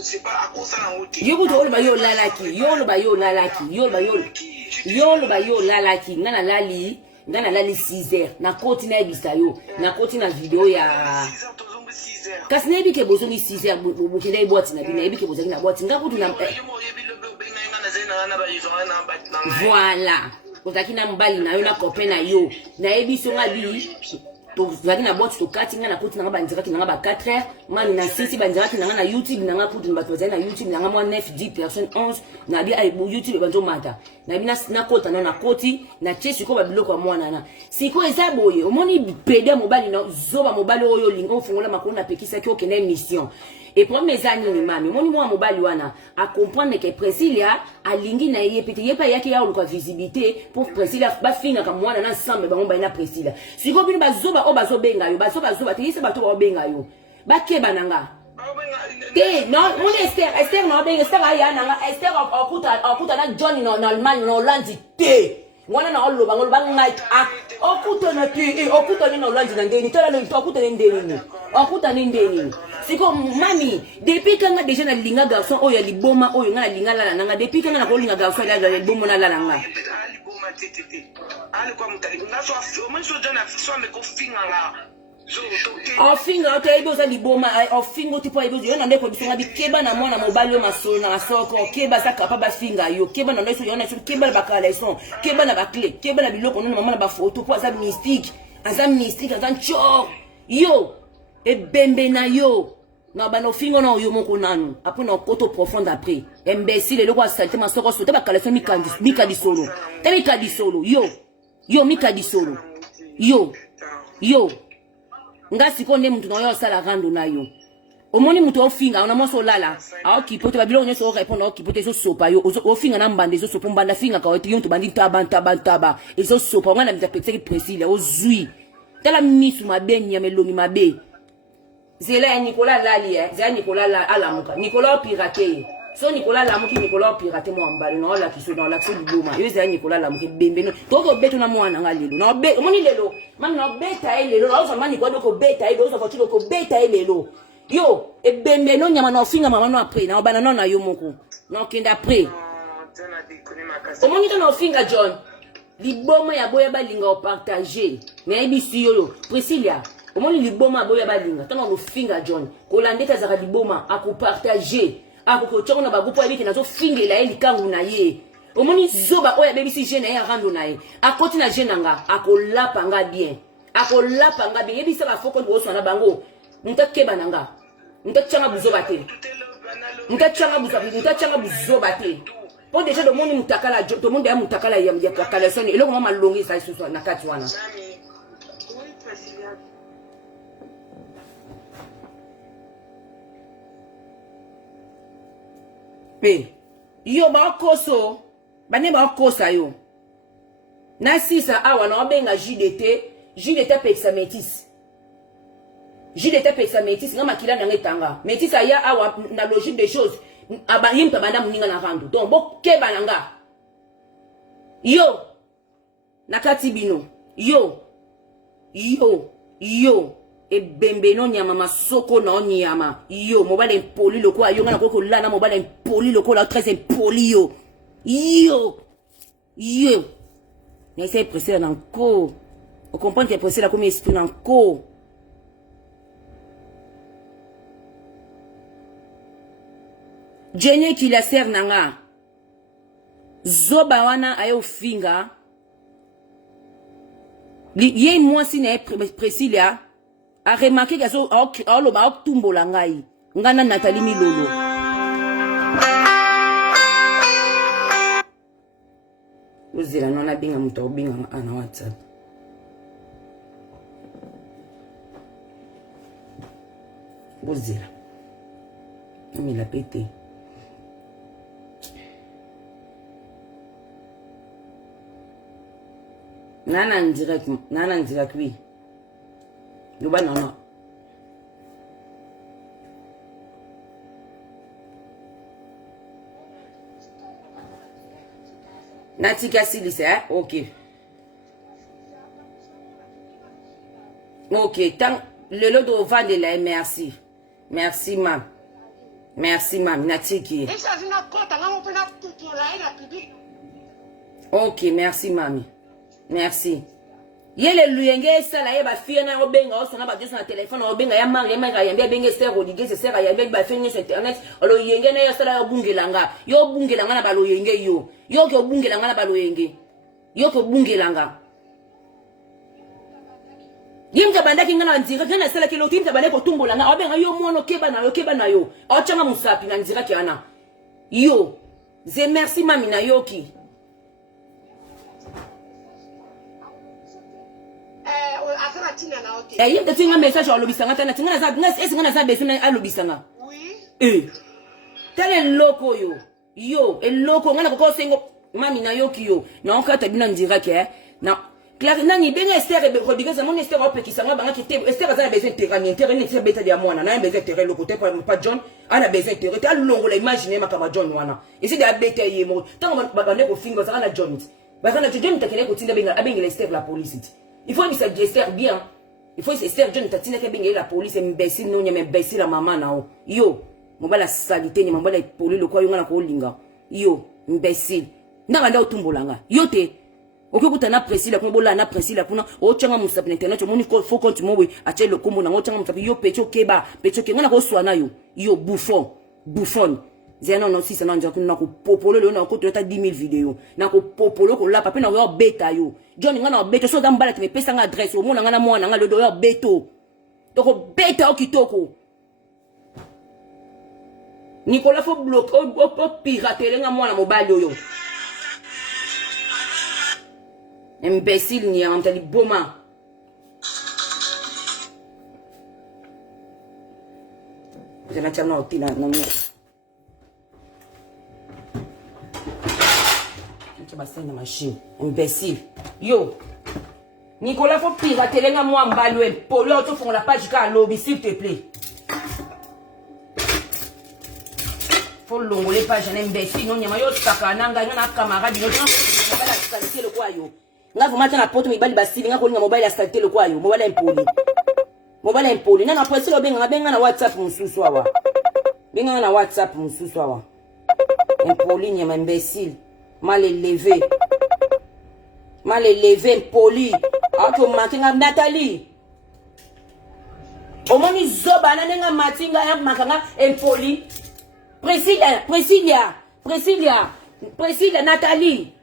c'est pas à cause de la route. Yo buto lo ba yo lalaki, yo lo ba yo lalaki, yo lo ba yo. Yo lo ba yo lalaki, ngana lali 6h. Na koti na ebisa yo, na koti na video ya 6h tozongo 6h. kasi na ebike bozo ni 6h bokende boîte na bina ebike bozo na boîte nga kutu na voilà. Ozaki na mbali na yo na copain na yo. Na ebiso ngabi tozaki na boîte to kati nga na koti na ba ndiraki na ba 4h, mani na 6 ba ndiraki na YouTube na kutu ba tozali na YouTube na moi 9 10 personnes 11 na bi ay YouTube banzo mata. Na bina na kota na koti na chesi ko ba biloko ya mwana na. Siko eza boye, omoni pede mobali na zoba mobali oyo lingo fungola makolo na pekisa ki okende mission. Et pour mes amis ni mami, moni moi mobali wana a comprendre que Priscilla a lingi na ye pete ye pa yaki ya ko visibilité pour Priscilla ba finga ka mwana na ensemble ba ngomba na Priscilla. Siko bino bazoba o bazobenga yo, bazoba te yise bato ba benga yo. Ba keba nanga. Te non, mon Esther no benga Esther aya nanga Esther okuta na Johnny no Allemagne no Hollande te. Ngwana na oloba ngoloba ngai okuta na te okuta ni no Hollande na ndeni tala no okuta ni ndeni. Okuta ni ndeni. Siko mami depuis kanga déjà na linga garçon oyo liboma oyo nga na linga la nanga depuis kanga na ko linga garçon la liboma na la nanga ali kwa mutali ngaso afuma so jana so me ko finga nga o finga o taibo za liboma o finga tipo ibo yo na ndeko bisonga bikeba na mwana mobali yo masolo na soko keba za kapa ba finga yo keba na ndeso yo na so keba ba kala son keba na ba clé keba na biloko no mama na ba photo po za mystique aza ncho yo e bembe na yo na bano fingo na yo moko nanu après na koto profond après imbécile le quoi salté ma soko sote ba kala son mikadi solo te mikadi solo yo mikadi solo yo ngasi konde mtu na yo sala rando na yo omoni mtu ofinga ona moso lala a kipote babilo nyoso o répondre o kipote so sopa yo o finga na mbande so sopa mbanda finga ka ote yo to bandi taba ezo sopa ngana mtapeteki Priscilla o zui tala misu mabeni ya melongi mabe zela Nicolas lali zela Nicolas alamuka Nicolas piraté so Nicolas lamuki Nicolas piraté mo mbali na la kiso dans l'action du boma yo zela Nicolas lamuki bembe no toko beto na mwana ngalelo na be omoni lelo mami na beta lelo na so mani kwa doko beta lelo so fotilo ko beta lelo yo e bembe no nyama na ofinga mama no après na obana no na yo moko na okenda après omoni to na ofinga John liboma ya boya balinga o partager na ebisi yo Priscilla omoni liboma boya balinga tanga no finga John ko landeta zaka liboma ako partager ako chongo na bagupo ebiki nazo fingela elikangu na ye omoni zoba oya bebisi jeune ya rando na ye akoti na jeune nga ako lapanga bien ebisa ba foko bo so na bango mutakeba nanga mutachanga buzoba te mutachanga buzoba te po déjà do monde mutakala do monde ya mutakala ya kala soni eloko mama longi sa susu na kati wana pe yo ba koso bane ba kosa yo na sisa awa na obenga JDT peksa métis ngama kila na ngetanga métis aya awa na logique des choses aba yimpa banda muninga na rando donc bo keba nanga yo nakati bino yo e bembe no nyama masoko no nyama yo mobile poli loko ayo ngana ko lana mobile poli loko la très impoli yo mais c'est pressé encore on comprend que pressé la comme esprit encore Jenye qui la sert nanga zoba wana ayo finga ye moi si na Priscilla a remarqué que so alo ba tumbola ngai ngana Nathalie Milolo uzira nona binga mtu obinga ana WhatsApp uzira il l'a pété nana en direct oui Yoba non. Natika Silise, hein? Ok. Ok, tant le lot de vendre là, merci. Merci, ma. Merci, mami. Natiki. Ok, merci, mami. Merci. Yele luyenge sala ye ba fie na obenga osona ba joso na téléphone obenga ya mari ya yambe benga ser odige se ser ya be ba fie sur internet olo yenge na yo sala yo bungelanga na ba lo yenge yo ke bungelanga na ba lo yenge yo ke bungelanga yimja bandaki ngana nzira kana sala ke lo timta bane ko tumbola na obenga yo mono keba na yo ochanga musapi na nzira ke ana yo ze merci mami na yoki. Il y a un message à l'obisanga. Est-ce qu'on a ça besoin à l'obisanga? Oui. Tel est loco yo. Yo, et loco. On a encore singo. Mami na yo ki yo. Na on kata bina ndira ke. Na. Claire na ni benga Esther e Rodriguez mon Esther op ki sanga banga ki te Esther a besoin terrain ni terrain ni se beta dia mwana na besoin terrain le côté pas John ana besoin terrain ta longo la imaginer makama John wana. Isi de beta ye mo. Tango ba ne ko fingo sanga na John. Ba kana John takene ko tinda benga abenga Esther la police. Il faut que ça Esther bien. Il faut que Esther John tatina ke benga la police imbécile non nyame imbécile la maman na yo. Mo bala salité ni mo bala police le kwa yo ngana ko linga. Yo imbécile. Ndanga nda otumbolanga. Yo te. Okukuta na Priscilla kumbola na Priscilla kuna ochanga musapi na internet moni ko fo compte mo we ache le kombo na ochanga musapi yo pecho keba pecho ke ngana ko swana yo bouffon zena no sisa na nja kuna ko popolo le na ko tota 10,000 vidéos na ko popolo ko la pape na yo beta yo John ngana beto so dambala te me pesa nga adresse o mona ngana mwana nga le do yo beto to ko beta o kitoko Nicolas fo bloquer o pirater nga mwana mobile yo imbécile ni antali boma. Je n'ai jamais été là, non. Tu vas faire une machine, imbécile. Yo, Nicolas, faut pirater les gars, moi, m'balou, polo, tu font la page car lobby, s'il te plaît. Faut longo les pages, un imbécile, non, y'a maillot, takananga, y'a un camarade, y'a un qualité le quoi, yo. Nga vumata na poto mibali basili nga kolinga mobile asalité le kwayo mobile impoli na presse lo benga na WhatsApp mususu awa benga na WhatsApp mususu awa impoli nyama imbécile mal élevé impoli auto makinga Nathalie omoni zoba na nenga matinga ya makanga impoli Priscilla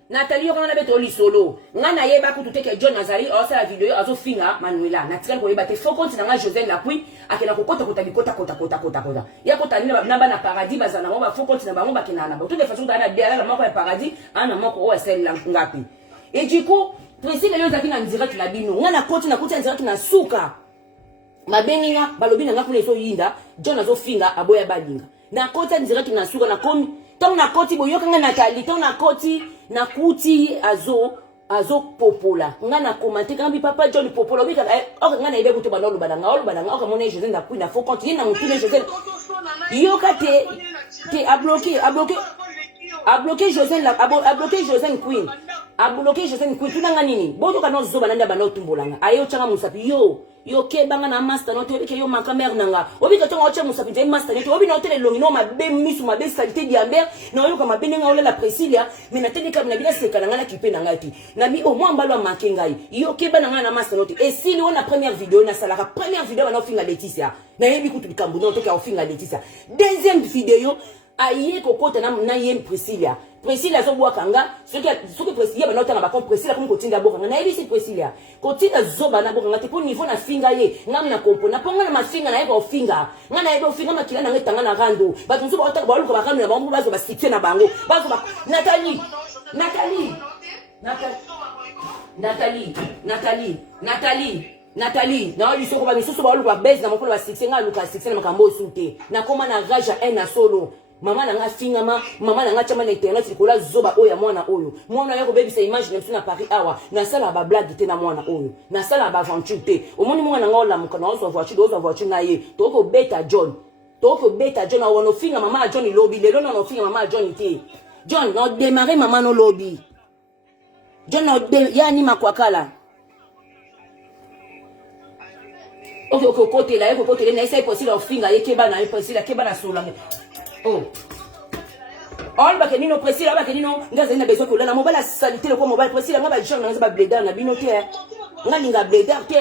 Nathalie on a beto li solo ngana yeba ku tuteke John Nazari o sa la vidéo azo finga Manuela naturel ko yeba te fo compte na José la puis akena ko kota kota ya kota ni na ba na paradis bazana mo ba fo compte na ba mo ba kinana ba tout de façon na derrière la moko ya paradis ana moko o sel la ngapi et du coup Priscilla yo zakina direct la bino ngana koti na direct na suka mabeninga balobi na ngakule so yinda John azo finga aboya balinga na kota direct na suka na komi ton na koti boyoka nga Nathalie ton na koti na kuti azo popola nga na commenter quand papa John popola bi ka nga na ide buto banalo bananga o mona José na puis na faut continuer na mutune José yo ka te a bloqué José la a bloqué José Queen tuna nga nini boto kana zoba nanda bana otumbolanga ayo changa musapi yo ke banga na master no te ke yo makamer nanga obi ka tonga ocha musapi je master to obi no tele longi no mabe misu mabe qualité diamber no yo ka mabe nga olela Priscilla mais na tele ka na bila seka nanga na kipe nanga ti na bi o mo mbalo makengai yo ke bana nga na master no te et si on a première vidéo na sala ka première vidéo na ofinga Laetitia na yebi kutu bikambu no to ka ofinga Laetitia deuxième vidéo aye kokota na yem Priscilla zo bwakanga soki Priscilla banota na bakon Priscilla comme kotinda bokanga na yebisi Priscilla kotinda zoba na bokanga te po niveau na finga ye ngam na kompo na ponga na mafinga na yeba ofinga ngana yeba ofinga makila na ngetanga na rando bato nzo ba luka bakano na bango bazo ba sikte na bango bazo ba Nathalie na oli soko ba misusu ba luka base na mokolo ba sikte nga luka sikte na makambo sute na koma na rage na solo mama na nga fingama mama na nga chama na internet likola zoba oya mwana oyo mwana yako baby sa image na na Paris awa na sala ba blague te na mwana oyo na sala ba aventure te omoni mwana nga ola mukana ozo voiture na ye toko beta John awa no finga mama John lobby lelo no finga mama John te John no démarrer mama no lobby John no yani makwakala ok côté là na essaye possible ofinga ye keba na possible keba na solange Oh. All ba kenino Priscilla ba kenino ngaze na besoin ko la mobile sanité le ko mobile Priscilla nga ba genre nga ba bleder na bino te nga linga bleder te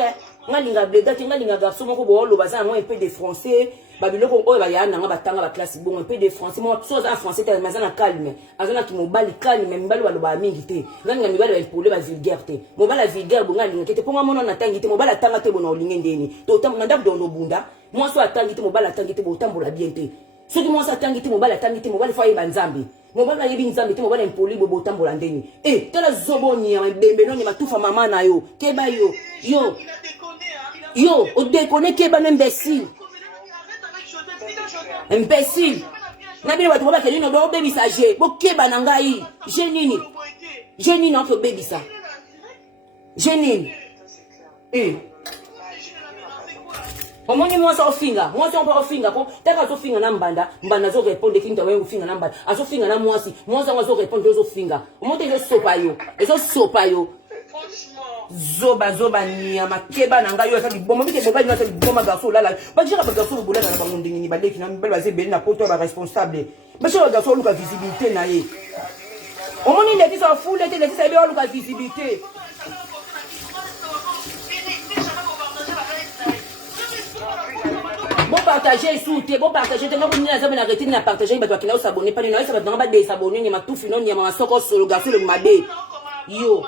nga linga bleder te nga linga garçon moko bo lo baza moi un peu de français ba biloko oyo ba yana nga batanga ba classe bon un peu de français moi so za français te mazana calme azana ki mobile calme mbali wa lo ba mingi te nga nga mibali ba pole ba vulgaire te mobile vulgaire bo nga linga te po nga mona na tangi te mobile atanga te bona olinge ndeni to tam na ndako do no bunda moi so atangi te mobile atangi te bo tambola bien te ce qui moi s'attend qui mobile attend qui mobile faut y banzambi mobile va yebi nzambi mobile impoli bo tambola ndeni tala zoboni ya bembe non ma tufa mama na yo keba yo o déconner keba imbécile na bino bato ba kelino do baby sage bo keba na ngai jenini na ko baby sa jenini Omoni moi ça ofinga, moi ça on peut ofinga ko teka zo finga na mbanda zo répondre kinta wewe ofinga na mbanda, azo finga na moi ça zo répondre zo finga. Omonte zo sopa yo. Zoba ni amakeba na ngayo esa liboma bike boba ni esa liboma garçon là. Ba dira ba garçon bola na ba ngondingi ni baleki na mbele baze beli na poto ba responsable. Ba dira garçon luka visibilité na ye. Omoni ndeti so full ndeti sa be luka visibilité. Bon partager souté bon partager te ngako nina zabe na arrêter na partager ba twakina s'abonner pas non ça va ngaba désabonner ni matufi non ni ma soko solo garçon le mabe yo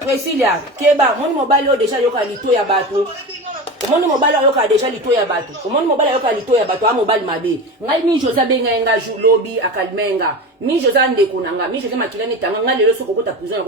Priscilla keba moni mobile yo déjà yoka lito ya bato omoni mobile yoka déjà lito ya bato omoni mobile yoka lito ya bato a mobile mabe ngai mi José benga nga lobi akalmenga mi José ndeko nanga mi José makilane tanga nga lelo soko kota prison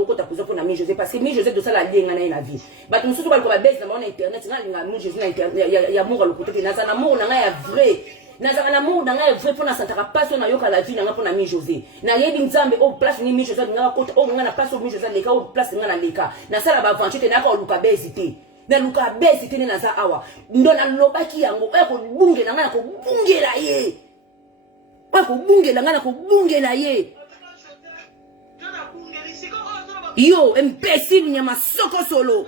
pour na mi José parce que mi José de ça la lienga na ina vie bato mususu bali ko ba base na internet nga linga mi José na internet ya munga lokote na sana munga nga ya vrai nazaka na mungu nanga vrai pona santaka paso na yoka la vie nanga pona mi José na yebi nzambe o place ni mi José nga kota o nga na paso mi José leka o place nga na leka na sala ba aventure te na ka luka bezité na luka bezité na za awa ndo na lobaki yango ko bungela nga ko bungela ye ko bungela nga ko bungela ye yo imbécile nyama soko solo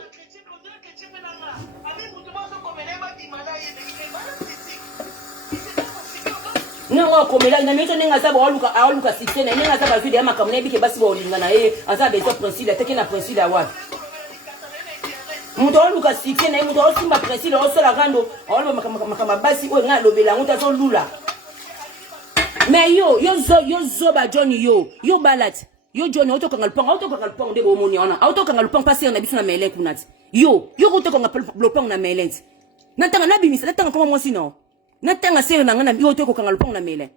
non komela ina mito nenga saba aluka sitena nenga saba video ama kamne bike basi bolinga na asa bezo principe teke na principe wapi muto aluka sitena muto osimba principe osola gando olo makama basi o nga lobela nguta zo lula mais yo zoba Johnny yo balat yo Johnny auto kanga lupanga de bomoni ona auto kanga lupanga passer na biso na mele kunati yo auto kanga lupanga na melent natanga na bimisa natanga koma mosi no natanga sere na ngana yo toko kanga lupanga na mele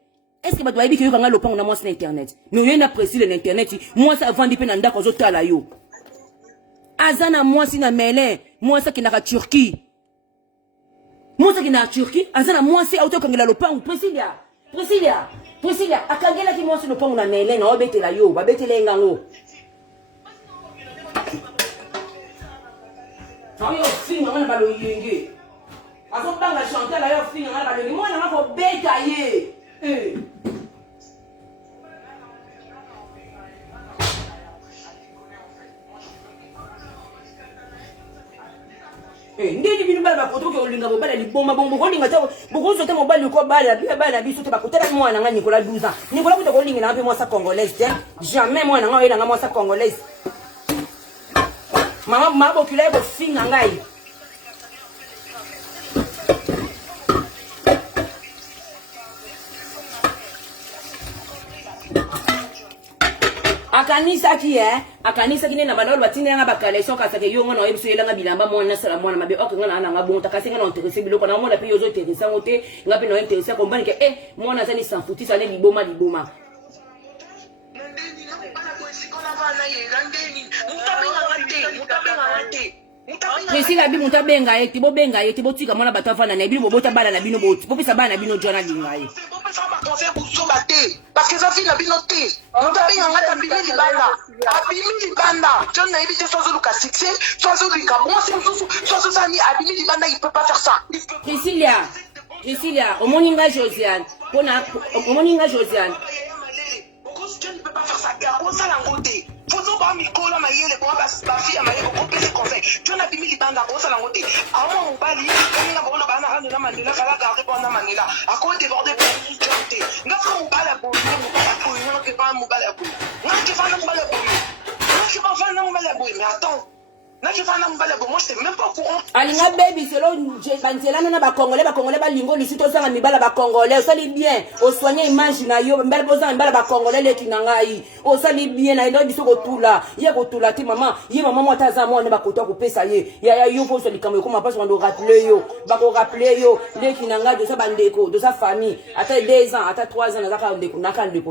est-ce que ba doit biki yo kanga lupanga na mosi na internet mais yo na précise na internet moi ça vandi pe na ndako zo tala yo azana mosi na mele moi ça kinaka Turquie moi ça kinaka Turquie azana mosi auto kanga lupanga Priscilla akangela ki mosi lupanga na mele na obetela yo ba betela ngango ayo finga ngana balo yenge aso banga chanter la yo finga ngana balo yenge mwana ngako beta ye ndeni bino bala bakotoke olinga bobala liboma bongo kolinga ta bokozo te mobali ko bala biso te bakotela mwana nga Nicolas 12 ans Nicolas kuto kolinga na pe mwasa congolaise jamais mwana nga yela nga mwasa congolaise mama bokula ko finga ngai akanisa ki na banalo batina nga bakale soka sake yo ngona yebiso yelanga bilamba mwana sala mwana mabe okanga na nga bonta kasi nga na interesse biloko na mona pe yo zo interesse ngote nga pe no interesse ko mbani ke mwana zani sans fouti sale liboma Priscilla bi mutabenga eti bobenga eti botika mwana batavana na bino bobota bala na bino boti bopesa bana na bino jona lingaye parce que ça fait la binoté mutabenga ngata bili libanda John na ibite sozo luka succès sozo luka moi c'est sozo sani abili libanda il peut pas faire ça Priscilla omoninga Josiane pona omoninga Josiane John ne peut pas faire ça. Il y a quoi ça la côté. Faut pas mi cola ma yele pour pas fille à maïko, on peut se conseiller. Tu as bimi libanda, on s'en a monté. À moi, mon bali, on a bon, on a manila, kala garder pour manila. À quoi déborder pour nous chanter. N'a pas mon bal à bouillir, on ne peut pas mon bal à bouillir. On ne peut pas mon bal à bouillir. On ne peut pas mon bal à bouillir. Mais attends. Moi, je sais même pas au courant. Alinga baby, c'est là où j'ai na ba congolais balingo li suto sanga mibala ba congolais, osali bien, oswanya image na yo, mbala bozanga mbala ba congolais leki na ngai. Osali bien na ndo biso ko tula. Ye ko tula ti maman, ye maman mo taza mo na ba kota ko pesa ye. Ya yo po so likamwe ko mapasa ndo rappeler yo, ba ko rappeler yo leki na ngai de sa bandeko, de sa famille. Ata 2 ans, ata 3 ans na zaka ndeko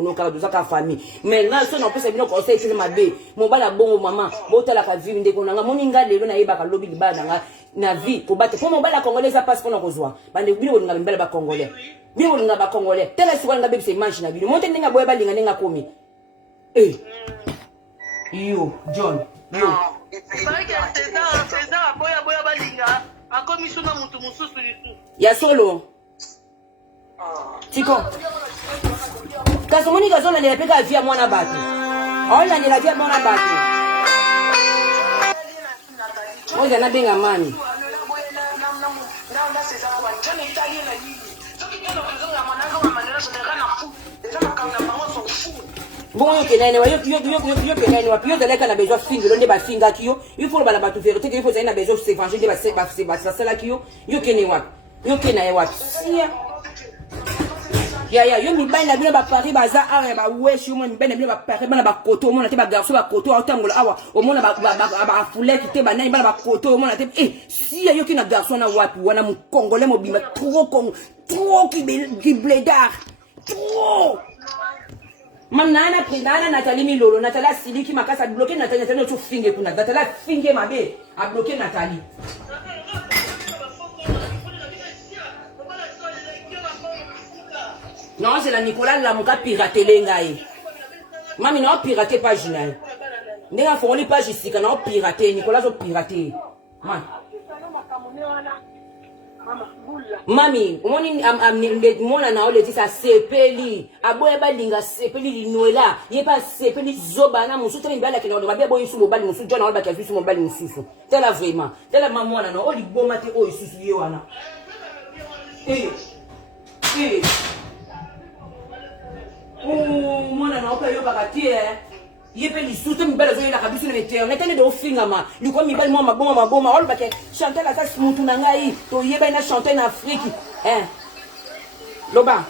no ka de sa famille. Mais là so na pesa bino conseil ti mabe. Mo bala bongo maman, bo tala ka vie ndeko na ngai. Nga lelo na yeba ka lobi libana nga na vie ko bate ko mo bala congolais ça passe ko na kozwa bande bino nga mbala ba congolais bino nga ba congolais tela siko nga bebise image na bino monte nga boya balinga nga komi yo John yo c'est que César boya balinga akomi sona mutu mususu litu ya solo tiko kaso moni kazo na le peka via mwana bato ola ni la via mwana bato. On a bien à mani. Bon, yo kenene wa yo kenene wa pio daleka na besoin fingi londe ba finga kiyo il faut ba la batu vérité qu'il faut na besoin se venger de ba ça là kiyo yo kenene wa yo kenene wa ya yo mi bana bino ba Paris baza awa ba wesh yo mi bana bino ba Paris bana ba koto mona te ba garçon ba koto autangola awa o mona ba foulette te ba nani bana ba koto mona te si yo ki na garçon na wapi wana mu congolais mobima trop qui blédard trop manana pendana Nathalie Milolo Nathalie Siliki makasa bloquer Nathalie no finge kuna Nathalie finge mabe a bloquer Nathalie. Non, c'est la Nicolas Lamoka piraté lengaï. Mami non piraté page là. N'est-ce pas les pages ici quand on piraté Nicolas ont piraté. Mami, mona na ole ti sa sepeli. Aboya balinga sepeli li noela. Ye pas sepeli zoba na musu tele mbala kele ba boyi su mobali musu jona olba ka su mobali musu. Tela vraiment. Tela maman na oli boma te o isusu ye wana. Oh, mwana na opa yo bakati yepe li sute mbele zo yela kabisu na meteo netene de ofinga ma liko mi bali mo maboma ol bake chanter la sa mutu na ngai to yeba na chanter na Afrique loba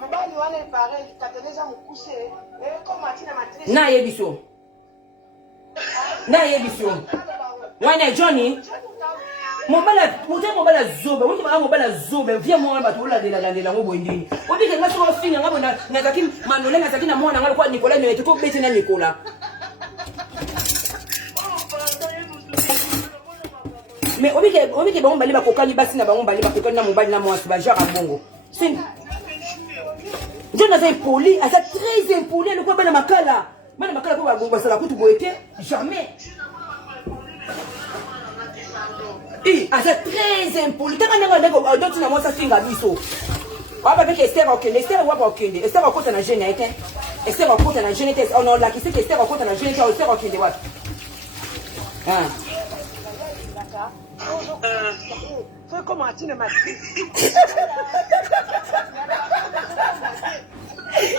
mobali wana pareil kateneza mukuse comme Martina matrice na yebiso wana Johnny mobala zobe wuti ba mobala zobe via mwana bato la de la ngobo ndini obike nga so finga ngabo na ngazaki manole ngazaki na mwana ngalo kwa Nicolas nyete ko beti na Nicolas mais obike ba mbali ba kokani basi na ba mbali ba kokani na mobali na mwasi ba jara bongo c'est Jonathan impoli asa très impoli le ko bana makala ko ba bongo sala kutu boete jamais. C'est très impoli. Tant qu'on a d'autres na ça finga biso. On va avec Esther okende. Esther wa okende. Esther okota na jeune ete. Esther okota na jeune ete. On a la qui c'est que Esther okota na jeune ete. Esther okende wa. Fais comme Martine matrice.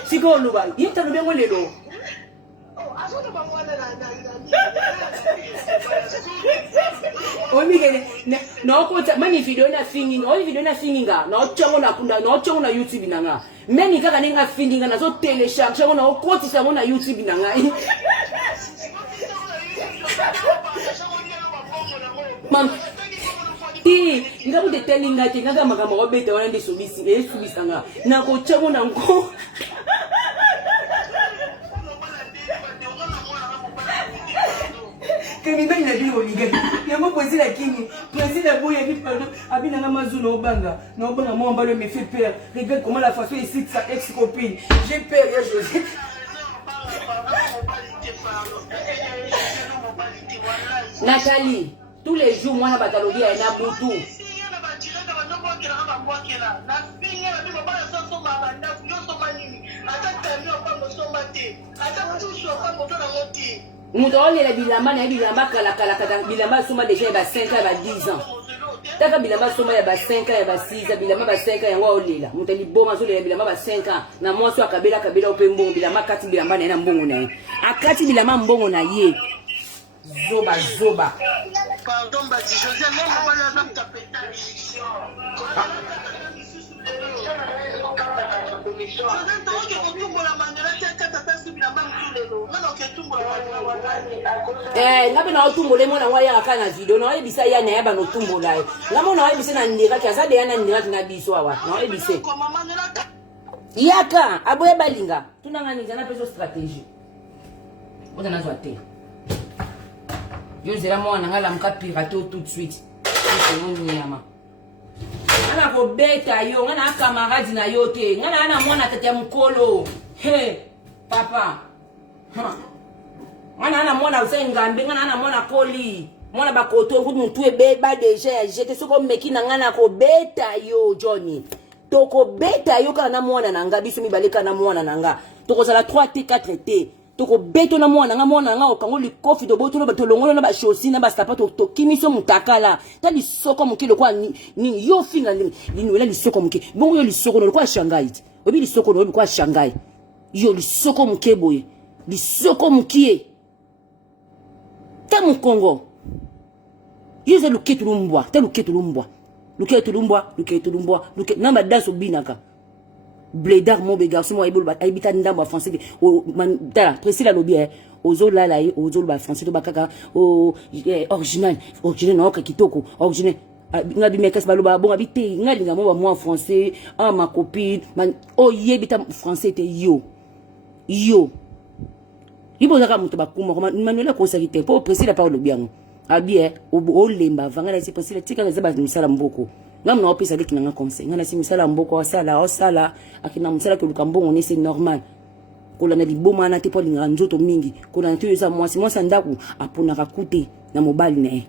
Siko luba. Yita no bengo lelo. Omigene na okota mani video na finginga na ochongo na YouTube nanga meni kaka ninga finginga na zo télécharger na okotisa na YouTube nanga mam ti ngabu de telinga ti ngaga magama obeta wana ndi subisanga na ko chongo na ngo que mi belle na vie oligé yango poser la kingi président boya bi pardon abina na mazuna obanga na obanga moi mbalo me fait peur regarde comment la façon ici sa ex copine j'ai peur ya José Nathalie tous les jours moi na batalogi ya na butu Muto olela bilamba na bilamba kala bilamba soma déjà ya ba 5 ans ya ba 10 ans. Taka bilamba soma ya ba 5 ans ya ba 6 ans bilamba ba 5 ans yango olela. Muto liboma so lela bilamba ba 5 ans na mwaso akabela ope mbongo bilamba kati bilamba na mbongo na ye. Akati bilamba mbongo na ye. Zoba. Pardon, Badi José, non, on va la faire taper. ngabe na otumbola mwana wa ya kana video na yebisa ya na yaba no tumbola ngamo na yebisa na ndira kya za de ya na ndira na biso awa na yebise yaka aboye balinga tunanganiza na peso stratégie on a zwa te yo zela mwana ngala mka pirate tout de suite c'est mon nyama ana ko beta yo ngana camarade na yo te ngana ana mwana tete ya mkolo he papa ngana ana mwana usengambe ngana ana mwana koli mwana bakoto ngudu mtu ebeba déjà ya jete soko meki na ngana ko beta yo Johnny toko beta yo kana mwana nanga biso mibaleka na mwana nanga toko sala 3T 4T toko beto na mwana nga okango likofi do boto ba tolongolo na ba shosi na ba sapato to kimiso mutakala ta lisoko mukile kwa ni yo finga ni wela lisoko muke bongo yo lisoko no kwa Shanghai obi lisoko no kwa Shanghai yo lisoko muke boye lisoko mukie ta mukongo yeze luketu lumbwa ta luketu lumbwa namba daso binaka Blédard mon garçon moi habita ndamba français tala Priscilla lobie ozola la ozola français to bakaka original na oka kitoko original ngabi mekas baloba bon habité ngalinga mo ba moi français ma copine yebita français te yo ibo zaka muto bakuma manuela ko sakite po Priscilla parle bien abie o lemba vanga na si Priscilla tika za ba misala mboko ngam na opisa leki nanga conseil ngana si misala mboko osala akina musala ke lukambongo ni c'est normal kola na liboma na te po linga nzoto mingi kola na tuyo mwasi ndaku apona kakute na mobali ne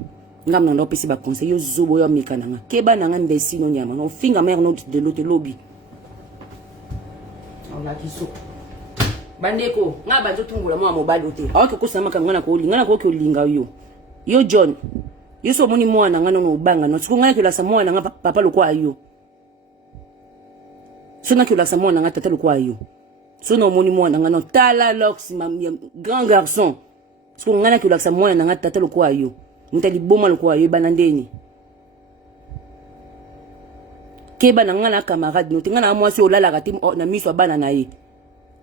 ngam na opisa ba conseil yo zobo yo meka nanga keba nanga mbesi no nyama no finga mer no de l'autre lobby on kiso bandeko ngaba nzotungola mwa mobali ote awake ko sama kangana ko linga yo John Yeso moni mwana ngana no banga no sikungana kila sa mwana nga papa lokwa ayo. Sona kila sa mwana nga tata lokwa ayo. Sona moni mwana ngana tala lox grand garçon. Sikungana kila sa mwana nga tata lokwa ayo. Mutali boma lokwa ayo banandeni. Keba na ngana camarade no ngana mwasi olala kati na miso bana na ye.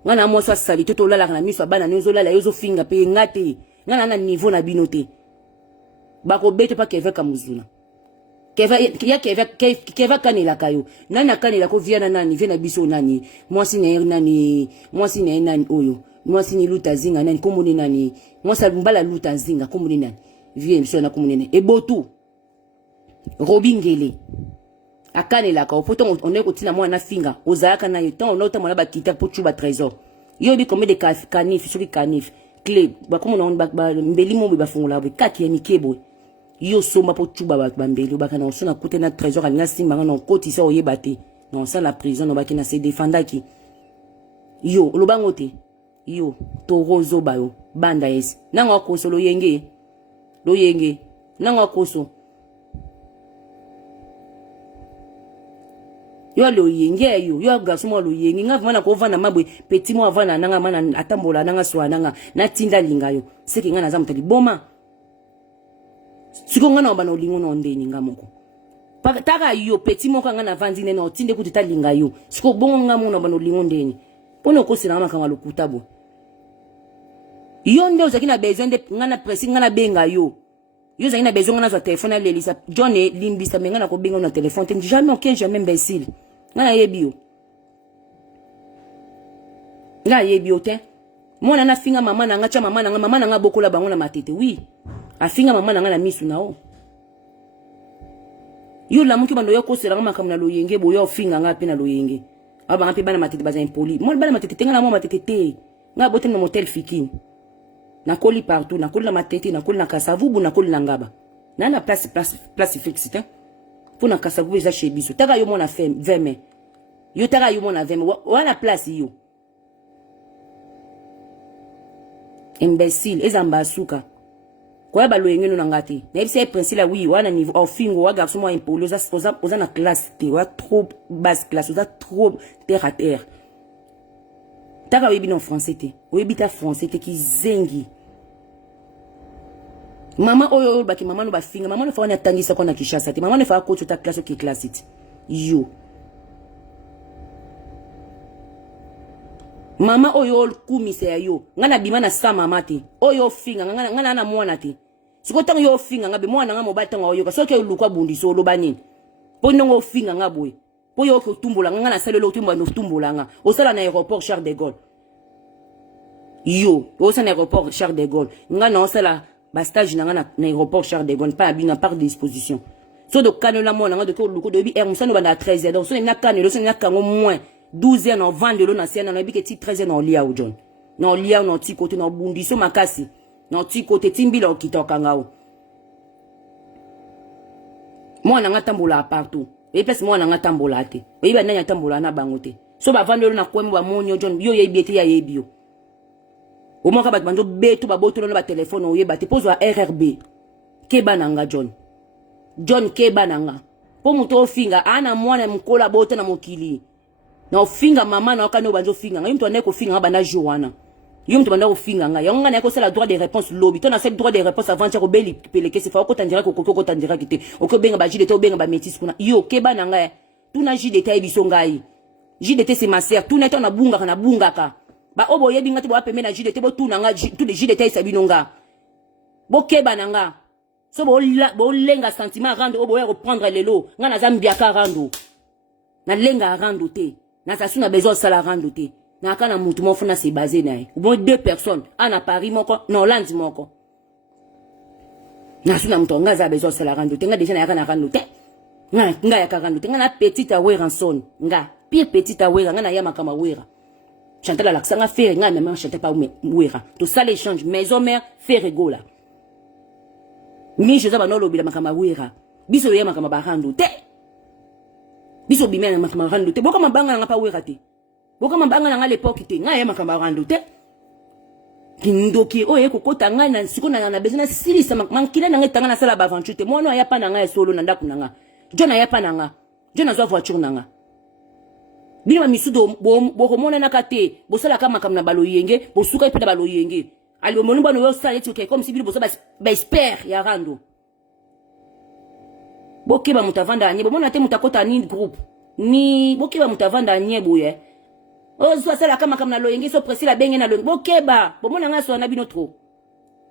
Ngana mwasi sali toto olala na miso bana nzo lala yozo finga pe ngate. Ngana na niveau na binote. Bako beto pa keve kamuzuna keve kanela kayo nana kanela ko viana nani viana biso nani mwasi ne nani oyo mwasi ni luta zinga nani komune nani mwasa mbala luta zinga komune nani vie biso na komune nani ebotu robingele akanela ka poto on ko tina mwana finga ozaka na yo tant on ota mwana bakita po chuba trésor yo bi comme de canif soki canif clé ba comme on ba mbeli mo ba fungula ba kaki ya mikebo yo soma po chuba ba mbeli ba kana osona kote na trésor alinga simba na koti sa oyebate non ça la prison no ba kina se défendaki yo lobangote yo torozo ba yo banda esi nanga koso lo yenge nanga koso yo lo yenge yo gasuma lo yenge nga vana ko vana mabwe petit mo avana nanga mana atambola nanga swananga na tinda linga yo seki nga naza mutali boma siko nga na bana olingo no ndeni nga moko taka yo petit mo kanga na vanzi ne no tinde kuti talinga yo siko bongo nga mo na bana olingo ndeni pono ko sina makanga lokutabo yo nde ozaki na besoin de nga na pressing nga na benga yo zaki na besoin nga na zo téléphone à l'elisa John limbisa menga na ko benga na téléphone te jamais imbécile nga yebi yo te mona na finga mama na nga cha mama na nga bokola bango na matete oui afinga mama na nga na misu na o yo la muki bando yo kosela nga makamna loyenge boyo finga nga pe na loyenge aba nga pe bana matete baza impoli mo bana matete tenga na mo matete te nga bote na motel fikini na koli partout na koli na matete na koli na kasavubu na koli na ngaba na place fixe te pour na kasavubu eza chez biso taka yo mona veme yo taka yo mona veme wala place yo imbécile ezamba suka quoi ba loyengeno na ngati na yebisa principe la oui wana niveau au fingo wa garçon moi impolo oza na classe te wa trop basse classe oza trop terre à terre taka oyebi na français te oyebi ta français te ki zengi mama oyo baki mama no bafinga mama no fa wana tangisa kona kishasa te mama no fa ko ta classe ki classe te yo mama oyo kumise ya yo ngana bima na sa mama te oyo finga ngana na mwana te siko tanga yo finga ngabe mwana nga mobali tanga oyo soke lukwa bundi so lo banini po ndongo finga ngabwe po yo ko tumbola ngana salelo tumba no tumbola nga osala na aéroport Charles de Gaulle yo osala na aéroport Charles de Gaulle ngana osala ba stage na ngana na aéroport Charles de Gaulle pas bien par disposition so do kanola mwana nga de ko luko de bi musano banda 13 donc so na kanelo so na kango moins 12 ans en vendre l'eau na sienne na biki 13 ans en lia ou John non lia non ti côté non bundiso makasi non ti côté timbila okitoka ngao moi na ngatambola partout et place moi na ngatambola te et ba nanya tambola na bangote so ba vendre l'eau na kwemo ba monyo John yo yebiete ya yebio au moins ka ba bando beto ba boto na ba téléphone o yeba te pose wa RRB keba nanga John keba nanga po muto finga ana mwana mkola boto na mokili na ofinga mama na okano banzo finga ngai mtu aneko finga bana joana yo mtu banda ofinga ngai yanga na ko sala droit de réponse lobby to na se droit de réponse avant cha ko beli peleke se fa ko tandira ko tandira kite oko benga ba jide to benga ba métis kuna yo keba na ngai tu na jide tay biso ngai jide c'est ma sœur tu na to na bunga ka ba obo yebi ngati bo apeme na jide te bo tu na ngai tu de jide tay sabinonga bo keba na ngai so bo lenga sentiment rando obo ya reprendre lelo ngana zambia ka rando na lenga rando te na sasu na besoin sala rando te na kana mutu mo funa se basé na ou bon 2 personnes ana Paris moko na Hollande moko na suna mutu nga za besoin sala rando te nga déjà na kana rando te nga ya ka rando te nga na petite awera son nga pire petite awera nga na ya makama wera chanter la laksanga faire nga même chanter pas wera to ça l'échange maison mère fait rigola mi je za ba no lobila makama wera biso ya makama ba rando te biso bimena makama rando te boka mabanga nga pa wera te boka mabanga nga l'époque te nga ya makama rando te kindoki oye kokota nga na siko na bezina silisa mankila na ngetanga na sala ba aventure te mwana ya pa na nga solo na ndaku na nga jona ya pa na nga jona zo voiture na nga bino misudo bo mona na kate bo sala kama na baloyenge bo suka ipeda baloyenge ali bo monumba no yo sala eti okay comme si bino bo sa ba expert ya rando bokeba mutavanda anye bomona te mutakota ni groupe ni bokeba mutavanda anye boye ozo sala kama na loyenge so presi la benge na loyenge bokeba bomona ngaso na bino tro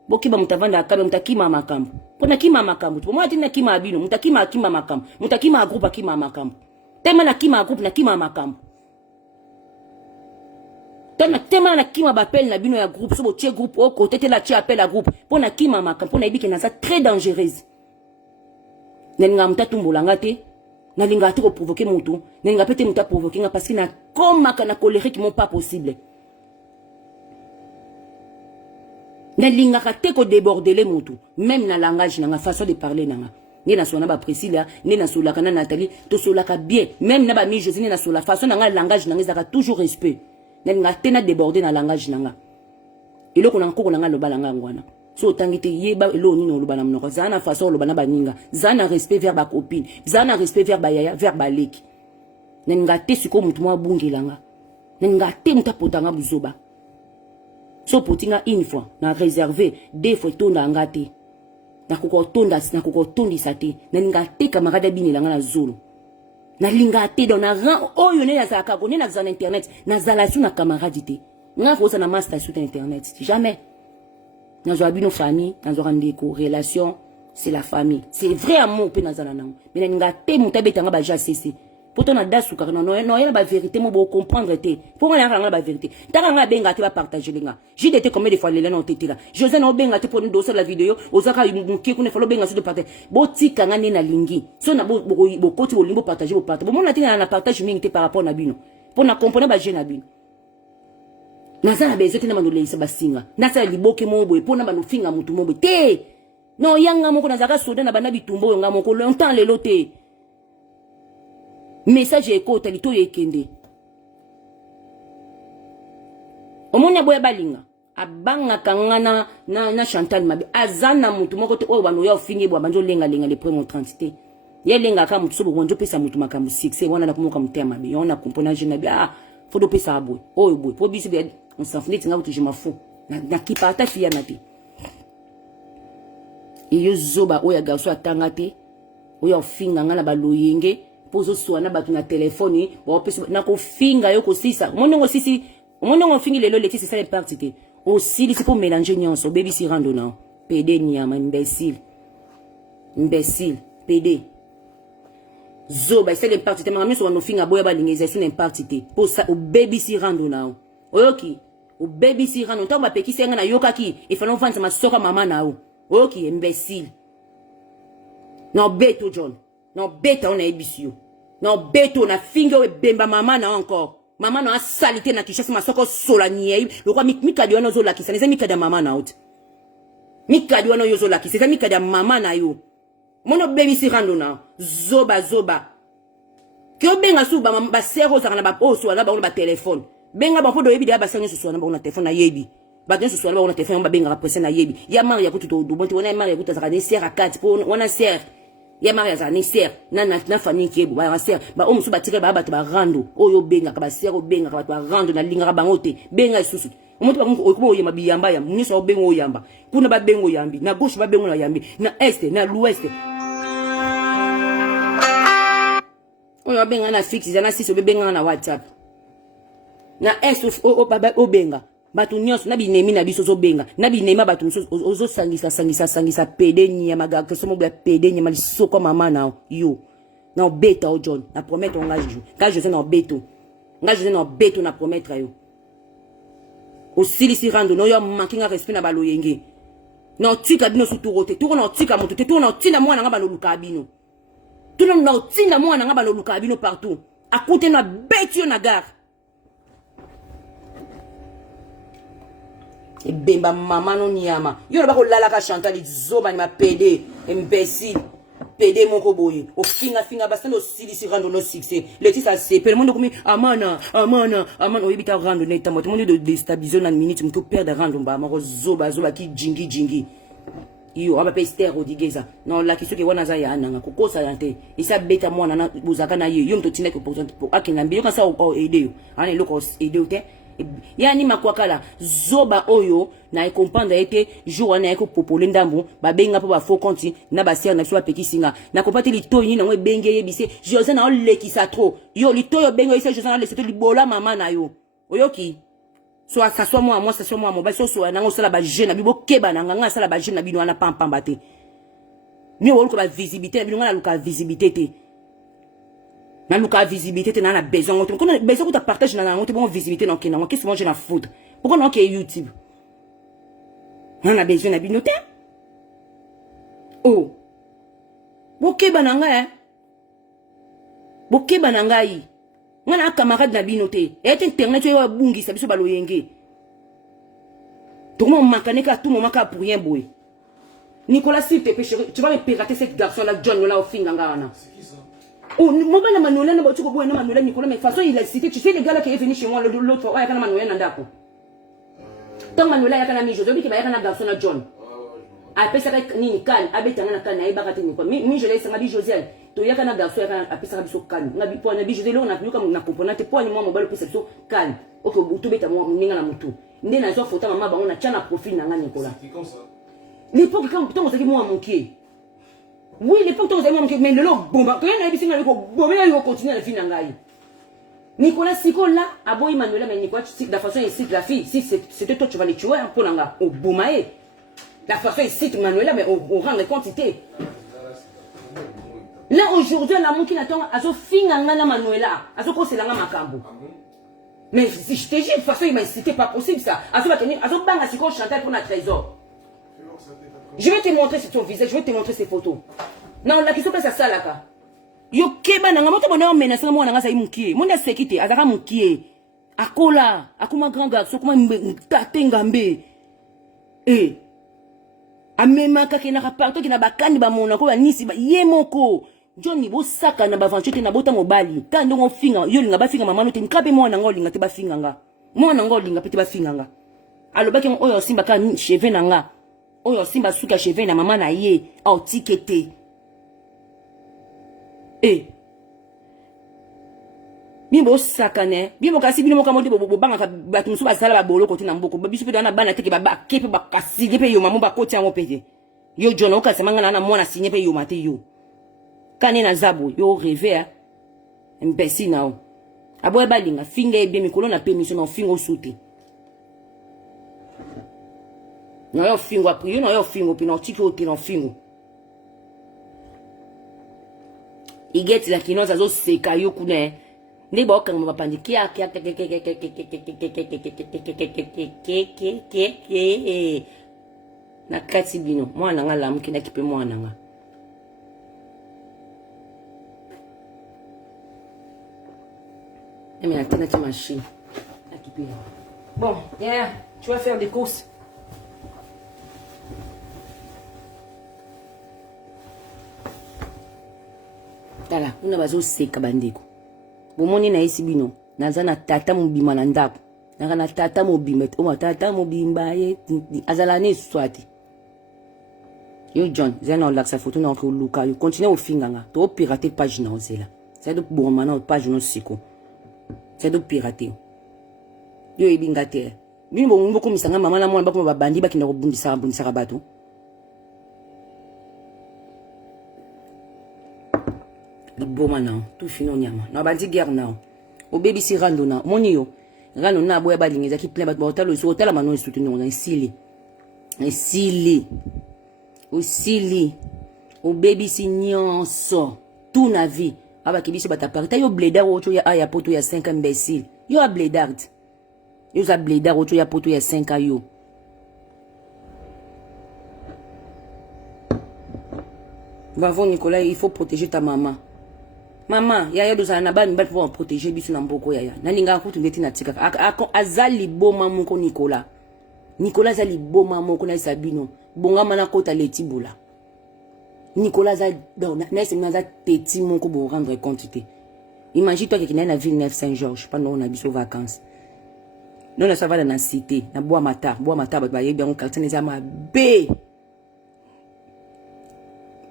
bokeba mutavanda akabe mutakima makambo pona kima makambo bomona tina kima abino mutakima makambo mutakima groupe akima makambo tema na kima groupe na kima makambo tema na kima bapel na bino ya groupe so bo tie groupe o côté te la tie appel à groupe pona kima makambo pona ibike na ça très dangereuse nenga mtatumbola ngate nalinga te ko provoquer mutu nenga pete muta provoquer nga parce que na koma kana colérique mon pas possible nalinga te ko déborder les mutu même na langage na façon de parler nanga ni na sona ba Priscilla ni na sola kana Nathalie to sola ka bien même na ba mi Josine na sola façon nanga langage nanga zaka toujours respect nalinga te na déborder na langage nanga iloko na nkoko nanga lobalanga ngwana so tangite yeba elo ni no lobana mnoko zana façon lobana baninga zana respect vers ba copine zana respect vers ba yaya vers ba leki nenga te siko mutu mwa bungelanga nenga te muta potanga buzoba so potinga une fois na réserver deux fois tonda ngate na kukotondi sate nenga te camarade binelanga na zolo na linga te dans na ran oyo ne yazaka ko ne na zana internet na zala su na camarade te nga ko na master sur internet jamais. Dans une famille, dans une relation, c'est la famille. C'est vrai amour pe nazana nango. Mais nga te mutabe tanga ba jasese. Pourtant na dasu car non ya ba vérité mo bo comprendre te. Pour nga nga ba vérité. Tanga nga benga te ba partager lenga. J'ai été combien de fois les non tete là. José no benga te pour nous doser la vidéo, ozaka muke kuna falo benga sur de partager. Bo tika nga ne na lingi. So na bo koti bo limbo partager bo partager. Bo mona tina na partage mingi par rapport na bino. Pour na comprendre ba jeune na bino. Nazana bezote na mandole isa basinga nasa liboke mobo epona bano finga mutu mobo te no yanga moko nazaka soda na bana bitumbo nga moko longtemps lelo te message ekota lito yekende omona boya balinga abanga kangana na Chantal mabe azana mutu moko te oyo bano ya ofingi bwa banjo lenga les premiers 30 te ye lenga ka mutu so bonjo pesa mutu makambo succès wana na kumoka mutema mabe yona kompona jeune bi faut do pesa abo oyo boy po bisi be on s'en fout tinga butu je m'en fous na kipa ata fiya na te iyo zoba oya garso atanga te oya ofinga ngana baloyenge pozo swana batu na telefoni bo pesa na ko finga yo ko sisa monongo sisi monongo fingi lelo leti c'est ça impact te aussi c'est pour mélanger nyonso baby si rando na PD nyama imbécile PD zoba c'est l'impact te mami so no finga boya balingeza c'est l'impact te pour ça au baby si rando na oyoki au baby si rando ntango bapekisi yanga na yokaki ifalo mfanza masoka mama nao oyoki imbécile no beto John no beta on a ebisio no beto na finga we bemba mama na encore mama na salité na kishasi masoko sola niei lokwa mikadi wana zo lakisa neze mikadi mama na out mikadi wana yo zo lakisa mikadi mama na yo mono baby si rando na zoba kyo benga su ba sero za na ba oso na ba on ba téléphone benga ba podo yebi da ba sanyo so na ba on téléphone na yebi ba den so na ba on téléphone ba benga ba presse na yebi ya mari ya kutu do bonte wana mari ya kutu za ka sera 4 po wana sera ya mari za ni ser na famille ki ba ser ba o musu ba tire ba bato ba rando oyo benga ka ba ser o benga ka ba rando na linga ba ngote benga isusu omuntu ba ko oyema biyamba ya munisa o benga oyamba kuna ba benga oyambi na gauche ba benga na yambi na est na l'ouest oyo benga na fixe na sisi o benga na WhatsApp na est o baba o benga batu nyonso na binemi na biso zo benga na binema batu ozo sangisa pede nyama ga somo bla pede nyama lisoko mama na yo na beta o John na promettre on jour quand je sais na beto na promettre yo aussi si rando no yo mankinga respect na baloyenge na tika bino suturote tuko na tika moto te tuko na tina mwana ngaba no lukabino tuko na tina mwana ngaba no lukabino partout à côté na betio na gare et bemba mama no nyama yo na ba ko lala ka Chantal zoba ni ma PD imbécile PD moko boye o finga basta no si rando no succès le ti ça c'est pe le monde comme amana o yibita rando neta moto monde de déstabiliser na minute mko perdre rando ba mako zoba ki jingi yo aba pe stero digeza non la kiso ke wana za ya nanga kokosa yante isa beta mwana na buzaka na yo mto tina ko pour akinga mbi yo kansa o aider yo ana loko aider te yani makwakala zoba oyo na e comprendre ete jour wana eko popole ndambu ba benga po ba faux compte na ba ser na so pekisinga na comprendre lito ni na ngwe benge yebise José na olekisa trop yo lito yo benga yise José na leseto libola mama na yo oyoki so ça soit moi ba so na ngo sala ba jeune na bibo keba na nganga sala ba jeune na bino na pampamba te ni wo ko ba visibilité na bino na luka visibilité te na luka visibilité te na besoin on connaît besoin que tu partages na on te bon visibilité na kina qu'est-ce que moi j'ai la faute pourquoi non que YouTube on a besoin na bino te oh bokeba na ngai ngana camarade na bino te et internet yo bungi sa biso baloyenge tout le monde makane ka tout moment ka pour rien boy Nicolas s'il te plaît tu vas me pirater cette garçon là John là au finga wana c'est qui ça? Oh, mon bel Manuela n'a pas tu comprends Manuela Nicolas mais de toute façon il a cité tu sais les gars là qui est venu chez moi l'autre fois il y a Manuela ndako tant Manuela il y a kana mi José qui va y a garçon là John après ça ni kan abeta ngana kan na ibaka te ni quoi mi je laisse ngabi José to ya kana garçon après ça biso kan ngabi po na bi José lo na nyuka na comprendre te po ni moi mobile pour biso kan OK butu beta mo ninga na mutu ndé na so photo mama ba on a tchana profil na ngana Nicolas c'est comme ça l'époque quand on s'est moi manqué. Oui, l'époque où vous avez mais le lot bomba. Quand on a vu ça, il va continuer à finir en Nicolas Sicol là, à Boy Manuela, mais Nicolas, la façon ici de la fille, si c'était toi, tu vas les tuer un peu au Boumae. La façon ici de Manuela, mais au rang de quantité. Là, aujourd'hui, la montre qui attend, à ce fin en Manuela, à ce c'est la Macambo. Mais si je te dis, de toute façon, il m'a incité, pas possible ça. À ce bang à Sicol chanter pour notre trésor. Je vais te montrer sur ton visage, je vais te montrer ses photos. Non, la question c'est ça là. Yo keba na ngamoto bona menace mo na ngasa imukie. Mo na sekite azaka mukie. Akola, akuma grand garçon kuma tate ngambe. Amema ka kena raparto kina bakani ba mona ko ba nisi ba yemoko. Johnny bo saka na ba vanchete na bota mobali. Tando ngo finga, yo linga ba finga mama no te nkape mo na ngolinga te ba finga nga. Mo na ngolinga pete ba finga nga. alobaki oyo simba ka cheveux na nga oyo simba suka cheveux na mama na ye otikete bimbo sakane bimbo kasi bino moka moti bobanga batu musu basala ba bolo koti na mboko biso pe na bana teke ba kepe ba kasi pe yo mamu ba koti yango pete yo jona okasemanga na mwana sinye pe yo mate yo kane na zabo yo rêver mbesi nao aboye balinga finga ebe mikolo na pe miso na finga osute na yo fingo apri yo na yo fingo pe na otiki ote na fingo igeti la kinoza zo seka yo kuna ndi ba okanga mapandi kia na kati bino mwana nga lamuki na kipe mwana nga mais la tête de machine. Bon, yeah, tu vas faire des courses. Voilà, on a besoin de seka bandeko. Bomoni na esi bino, naza na tata mobima na ndako. Na tata mobima, o tata mobimba ye azala ne swati. Yo John, zena on laksa photo na ko luka, yo continue au finganga. To pirater page na ozela. C'est de bon mana page no siko. C'est de pirater. Yo ebingate. Bino bongo ko misanga mama na mwana bako babandi bakina ko bundisa bato. Liboma na tout fino nyama. Na bandi guerre na. O baby si rando na. Moni yo. Rando na boya balingeza ki plein bato hôtel so hôtel manon soutenir na sili. Sili. O sili. O baby si nyonso. Tout na vie. Aba kibisi bata parita yo bledar ocho ya aya poto ya 5 imbécile. Yo a bledard. Yo za bledar ocho ya poto ya 5 yo. Bravo Nicolas, il faut protéger ta maman. Maman, yaya dozala na bani bali pour protéger biso na mboko yaya. Na linga kutu ngeti na tika. Azali boma moko Nicolas. Nicolas azali boma moko na Sabino. Bonga mana kota letibula. Nicolas za na za petit moko pour rendre compte. Imagine toi qui na ville Neuf Saint-Georges pendant on a biso vacances. Non ça va dans la cité, na bois mata ba yebi en quartier les ama B.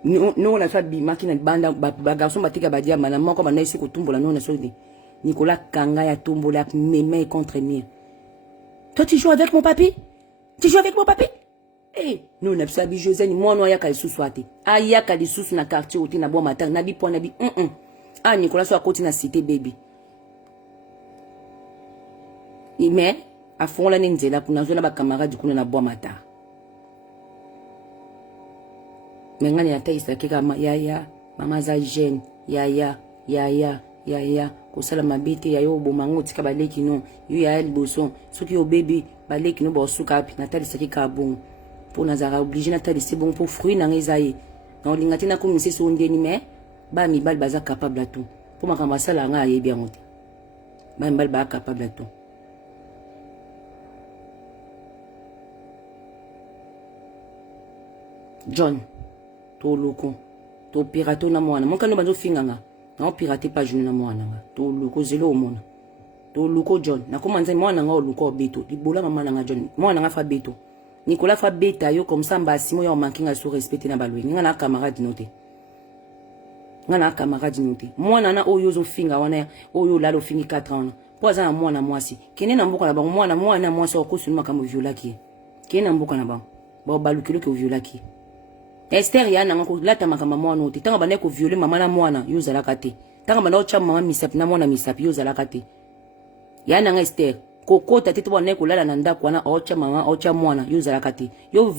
Non on a fait bimaki na banda ba garçon batika ba dia mana moko na isi ko tumbola non na so de Nicolas Kanga ya tumbola mes contre mien. Toi tu joues avec mon papy? Tu joues avec mon papy? Eh, nous n'a pas bi José ni moi no ya ka lisusu ate. Aya ka lisusu na quartier oti na bois mata na bi po na bi. Ah Nicolas so akoti na cité baby. Mais à fond la nzela kuna zola ba camarade kuna na bois mata. Mengani ya taisa kika yaya mama za jeune yaya ko sala mabete ya yo bomango tika baleki no yo ya el boson soki yo baby baleki no bo suka pi na talisa kika bon pour nazara obligé na talisa bon pour fruit na ngezaye na lingati na ko mise so ndeni mais ba mi bal baza capable tout pour makamba sala nga yebi amote ba mi bal ba capable tout. John to loko to pirate na mwana monka no banzo finganga na pirate pa junu na mwana to loko zelo mona to loko John na komanza mwana nga loko beto libola mama na John mwana nga fa beto Nicolas fa beta yo comme ça mbasi mo yo mankinga so respecter na balwe nga na camarade noté mwana na oyo zo finga wana oyo lalo fingi 4 ans po za mwana mwasi kene na mboka na bango mwana mwasi okosu makambo violaki kene na mboka na bango ba balukilo ke violaki Esther ya nanga ko lata makamba mwana oti tanga bana ko violer mama na mwana yo zala kate tanga bana ocha mama misapi na mwana misapi yo zala kate ya nanga Esther kokota tete bana ko lala na ndako wana ocha mama ocha mwana yo zala kate yo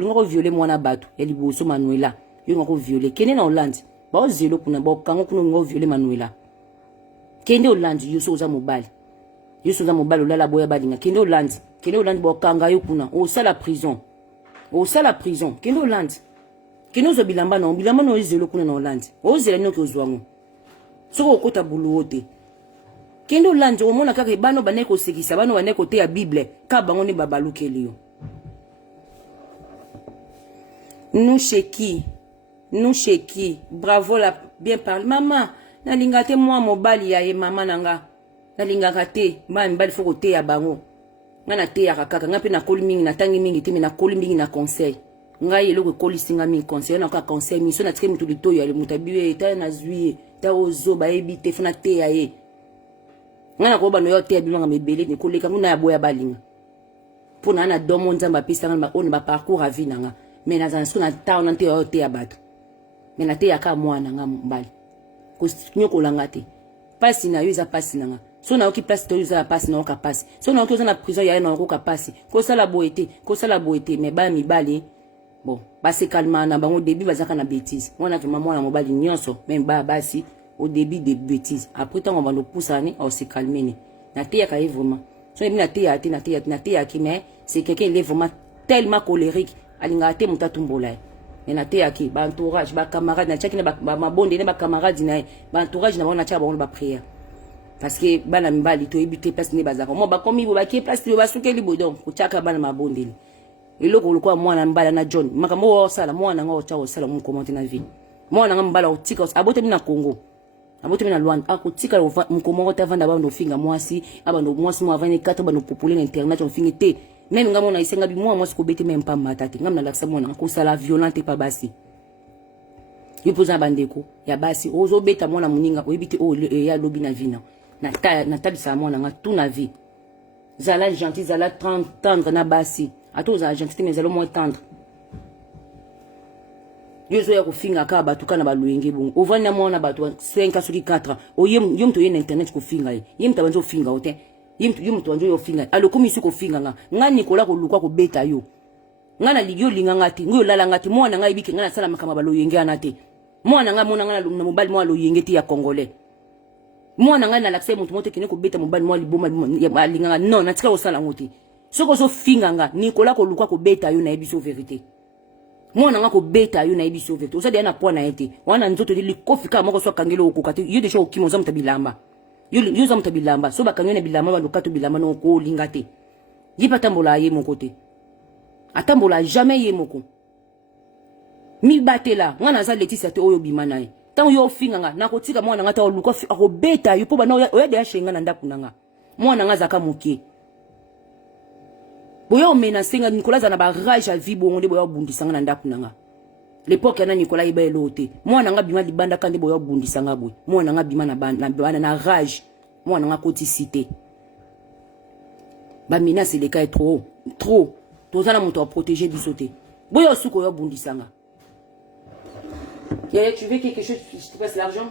linga ko violer mwana bato ya liboso Manuela yo ngako violer kene na Hollande ba ozelo kuna ba kango kuna ngo violer Manuela kende Hollande yo so za mobile lala boya balinga kende Hollande ba kanga yo kuna o sala prison kende Hollande kino zo bilamba no ezelo kuna na Hollande ozela no kozwango soko okota bulu wote kendo Hollande omona kaka bano baneko sekisa bano baneko te ya Bible ka bango ne babalukeli yo nous cheki bravo la bien parlé maman na lingate moi mobali ya ye mama nanga na lingaka te ba mbali foko te ya bango ngana te ya kaka ngapi na koli mingi na tangi mingi te na koli mingi na conseil ngai eloko koli singa mingi conseil na ka conseil mi so na tike mutu lito ya mutabiwe ta na zui ta ozo ba ebi te funa te ya ye ngana ko bano yo te bilonga mebele ni koleka nguna ya boya balinga pona na domo nzamba pisa ngana on ba parcours à vie nanga mais na zansu na ta on te yo te ya bato mais na te ya ka mwana nga mbali ko nyoko langa te pasi na yo za pasi nanga so na oki place to yuza passe na oka passe so na oki na prison ya na oka passe ko sala boete mais ba mibali bon ba se calma na bango début bazaka na bêtise mwana ke mama na mobali nyonso même ba basi au début des bêtises après tant on va le pousser on se calmer ni na te ya ka vraiment so na te ya ki mais c'est quelqu'un il est vraiment tellement colérique alinga te mutatumbola mais na te ya ki ba entourage ba camarade na chaki na ba bonde na ba camarade na ba entourage na bona cha ba prière parce que bana mbali to ebite place ne bazaka mo ba komi bo ba ki place ba sukeli bodon ko chaka bana mabondeli eloko lokwa mwana mbala na John makambo o sala mwana ngo cha o sala mu commenter na vie mwana nga mbala o tika abote na Congo abote na Luanda akotika mu commenter vanda ba ndo finga mwasi aba ndo mwasi mo avane kato ba no populer internet on fingi te même nga mona isenga bi mwasi ko bete même pas matati nga mna laksa mwana ko sala violente pa basi yopoza bandeko ya basi ozo beta mwana muninga o ebite o ya lobi na vina na tabisa mwana nga tout na vie zala gentil zala tendre na basi ato za gentil mais zala moins tendre yozo ya kufinga ka batu kana balwenge bon ovana mwana batu 5 soki 4 o yem to na internet ko finga yem tabanzo finga ote yem to anjo yo finga alo komisi ko finga nga Nicolas ko lukwa ko beta yo nga na ligyo linga ngati ngoyo lala ngati mwana nga ibike nga na sala makama baloyenge anate mwana nga mona nga na mobali mwa loyenge ti ya congolais mwana nga na lakse mutu mote kine ko beta mobali mwa liboma ya balinga non na tika osala ngoti soko so finga nga Nicolas ko lukwa ko beta yo na ebiso vérité mwana nga ko beta yo na ebiso vérité osadi na pona ete wana nzoto li kofika moko so kangelo okokati yo deja okimo za mutabilamba yo za mutabilamba so bakanyo na bilamba ba lokato bilamba no ko lingate yipa tambola ye moko te atambola jamais ye moko mi batela ngana za Laetitia te oyo bimana ye tango yo finga nga nakotika mwana nga ta oluka akobeta yo po bana oya de shenga na ndaku nanga mwana nga zaka mokie boyo mena senga Nicolas na ba rage à vie bongo de boyo bundisanga na ndaku nanga l'époque na Nicolas iba elote mwana nga bima libanda kande boyo bundisanga boy mwana nga bima na bana na rage mwana nga koti cité ba mina c'est le cas trop tozana moto a protéger bisoté boyo suko yo bundisanga. Tu veux quelque chose, je te passe l'argent?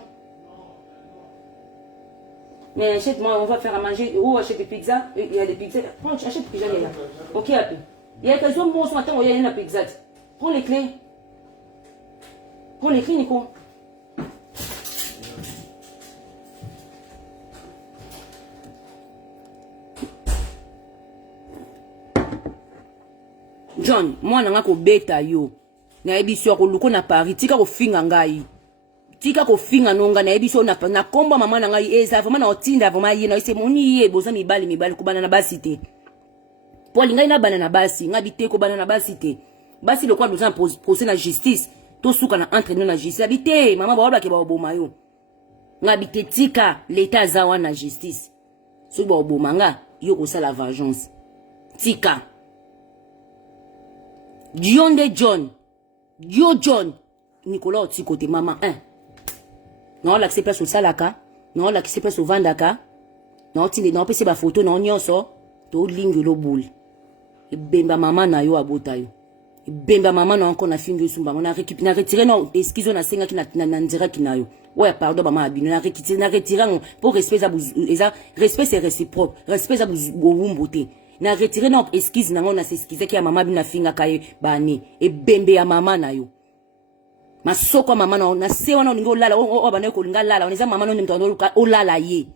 Mais achète-moi, on va faire à manger. Ou achète des pizzas. Il y a des pizzas. Prends, achète des pizzas, là. Ok, il y a quelques bon ce matin, il y a une pizza. Prends les clés. Prends les clés, Nico. John, moi, je suis bêta yo. Na ebiso ko luko na Paris tika ko finga ngai tika ko finga nonga na ebiso na komba mama na ngai eza vraiment na otinda vraiment ye na ise moni ye boza mibali ko bana na basi te po linga na bana na basi ngabi te ko bana na basi te basi le quoi nous en procès na justice to suka na entraîner na justice habité mama ba ke ba oboma yo ngabi te tika l'état zawa na justice so ba oboma nga yo ko sala vengeance tika John Yo John Nicolas oti côté maman 1 non la place au salaka non la place au vandaka non tindi non pese ba photo non nyonso to lingi lo buli bemba maman na yo abota yo bemba maman na encore na fingi sumba na retirer non excuse na senga ki na ndira ki na yo ouais pardon maman abino na retirer pour respect ça respect c'est réciproque respect ça bomboté na retirer non excuse na ngona s'excuser ki ya mama bina finga kaye bani e bembe ya mama na yo masoko mama na se wana ningo lala o bana ko linga lala oneza mama no nimtando o lala ye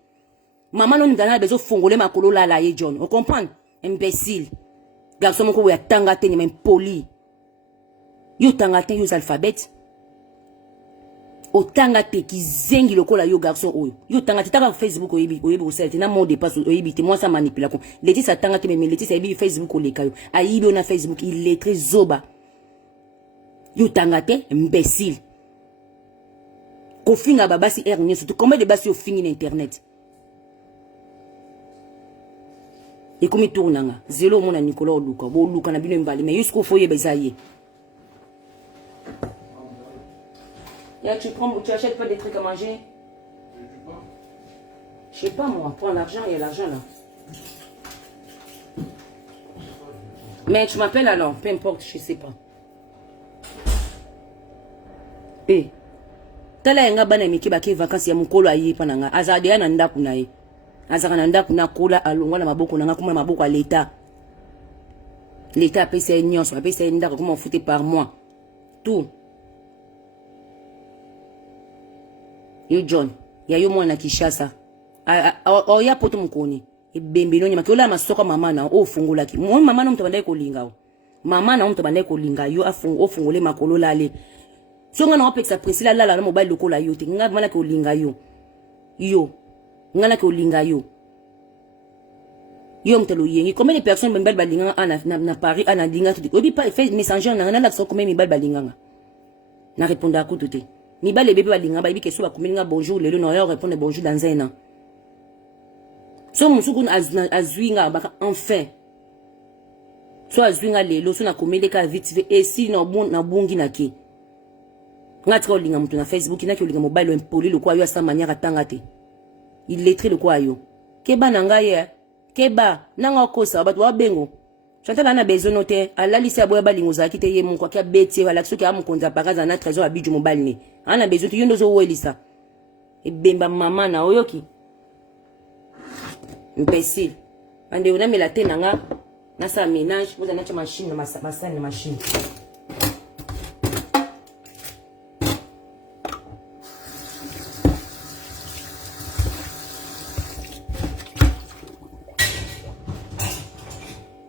mama no nimtana bezo fongole makolo lala ye John on comprend imbécile garçon moko ya tanga te même poli yo tanga te yo alphabet o tanga te ki zengi lokola yo garçon oyo yo tanga te taka Facebook oyebi ko sel te na mot de passe oyebi te moi ça manipula ko Laetitia tanga te mais Laetitia ebi Facebook o leka yo ayibi na Facebook il est très zoba yo tanga te imbécile ko finga babasi ernie surtout combien de basi yo fingi na internet Et comme il tourne, zéro mon Nicolas Luka, bon Luka na bino mbali, mais jusqu'au foyer besaye. Tu achètes pas des trucs à manger? Je sais pas moi, prends l'argent, il y a l'argent là. Mais tu m'appelles alors, peu importe, je sais pas. Eh, tala yanga bana miki baki vacances ya mukolo ayi pananga, azade ya nanda kuna ye. Azaka nanda kuna kola alongwa na maboko nanga kuma maboko à l'état. L'état pèse une nyonso, pèse une ndako comment fouté par mois. Tout. Yo John, ya yo mwana Kishasa. O ya poto mukoni. E bembe no nyama ke ola masoko mama na o fungula ki. Mo mama na mtu bandai ko linga o. Mama na mtu bandai ko linga yo afungo ofungole makolo lale. So nga na opeksa Priscilla lala na mobile lokola yo te. Nga mana ko linga yo. Yo. Nga na ko linga yo. Yo mtelo yengi. Combien de personnes mbel balinga na Paris ana linga tout. Obi pa fait messenger na la so combien mbel balinga. Na répondre à coup tout te. Mi ba le bébé balinga ba ibi ke so ba combien nga bonjour le no yo répondre bonjour dans un an. So musuku azwinga baka enfin. So azwinga lelo so na komede ka vite vite et si na bon na bungi na ki. Ngati ko linga mutu na Facebook na ki linga mobile impoli le kwa yo sa manière atanga te. Il lettre le kwa yo. Keba nanga ye. Keba nanga kosa ba to bengo. Chantal ana besoin noter alalisi aboya balingo za kite ye munko ka beti wala soki amukonza pakaza na trésor abiju mobile ni. Ana besoin yo ndozo welisa. E bemba mama na oyoki. Imbécile. Ande on a mis la tête nanga na sa ménage, vous avez une machine ma salle de machine.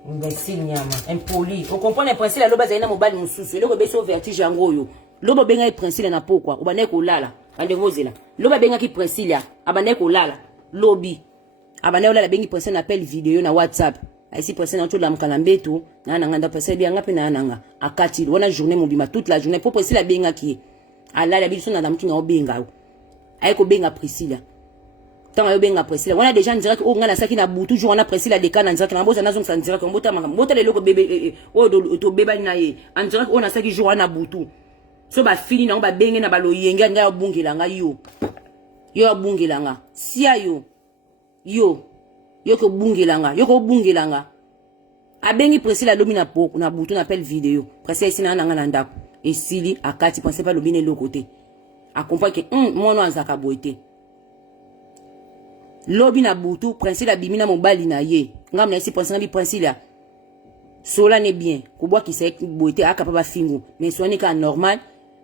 Imbécile nyama, impoli. On comprend les principes la loba zaina mobile mususu, le beso vertige yango yo. Loba benga i principe na pokwa, obane ko lala. Ande ngozela. Loba benga ki principe ya, abane ko lala. Lobby. Abane ola la bengi prense na appel vidéo na WhatsApp. Aisi prense na chola mkalambetu na nanga prense bien ngapi na nanga. Akati wana journée mobima toute la journée pour prense la benga ki. Ala la biso na damtu na obenga. Aiko benga Priscilla. Tant yo benga Priscilla. Wana déjà on dirait que o ngana saki na butu jour on a Priscilla de kana nzaka na boza nazo nzaka ko mbota manga. Mbota le loko bébé o do to beba na ye. On dirait que on a saki jour na butu. So ba fini na ba benga na ba lo yenga nga bungela nga yo. Yo bungela nga. Sia yo. Yo ko bungelanga, yo ko bungelanga. Abengi Priscilla lobi na poko na butu na appel vidéo. Priscilla sina nanga na ndako. Et sili akati pensait pas lobi ne l'autre côté. A comprendre que mono anzaka boité. Lobi na butu Priscilla bimina mobali na ye. Ngam na isi pensanga bi Priscilla. Sola ne bien. Ko bois ki sait boité akapa ba fingo. Mais soné ka normal,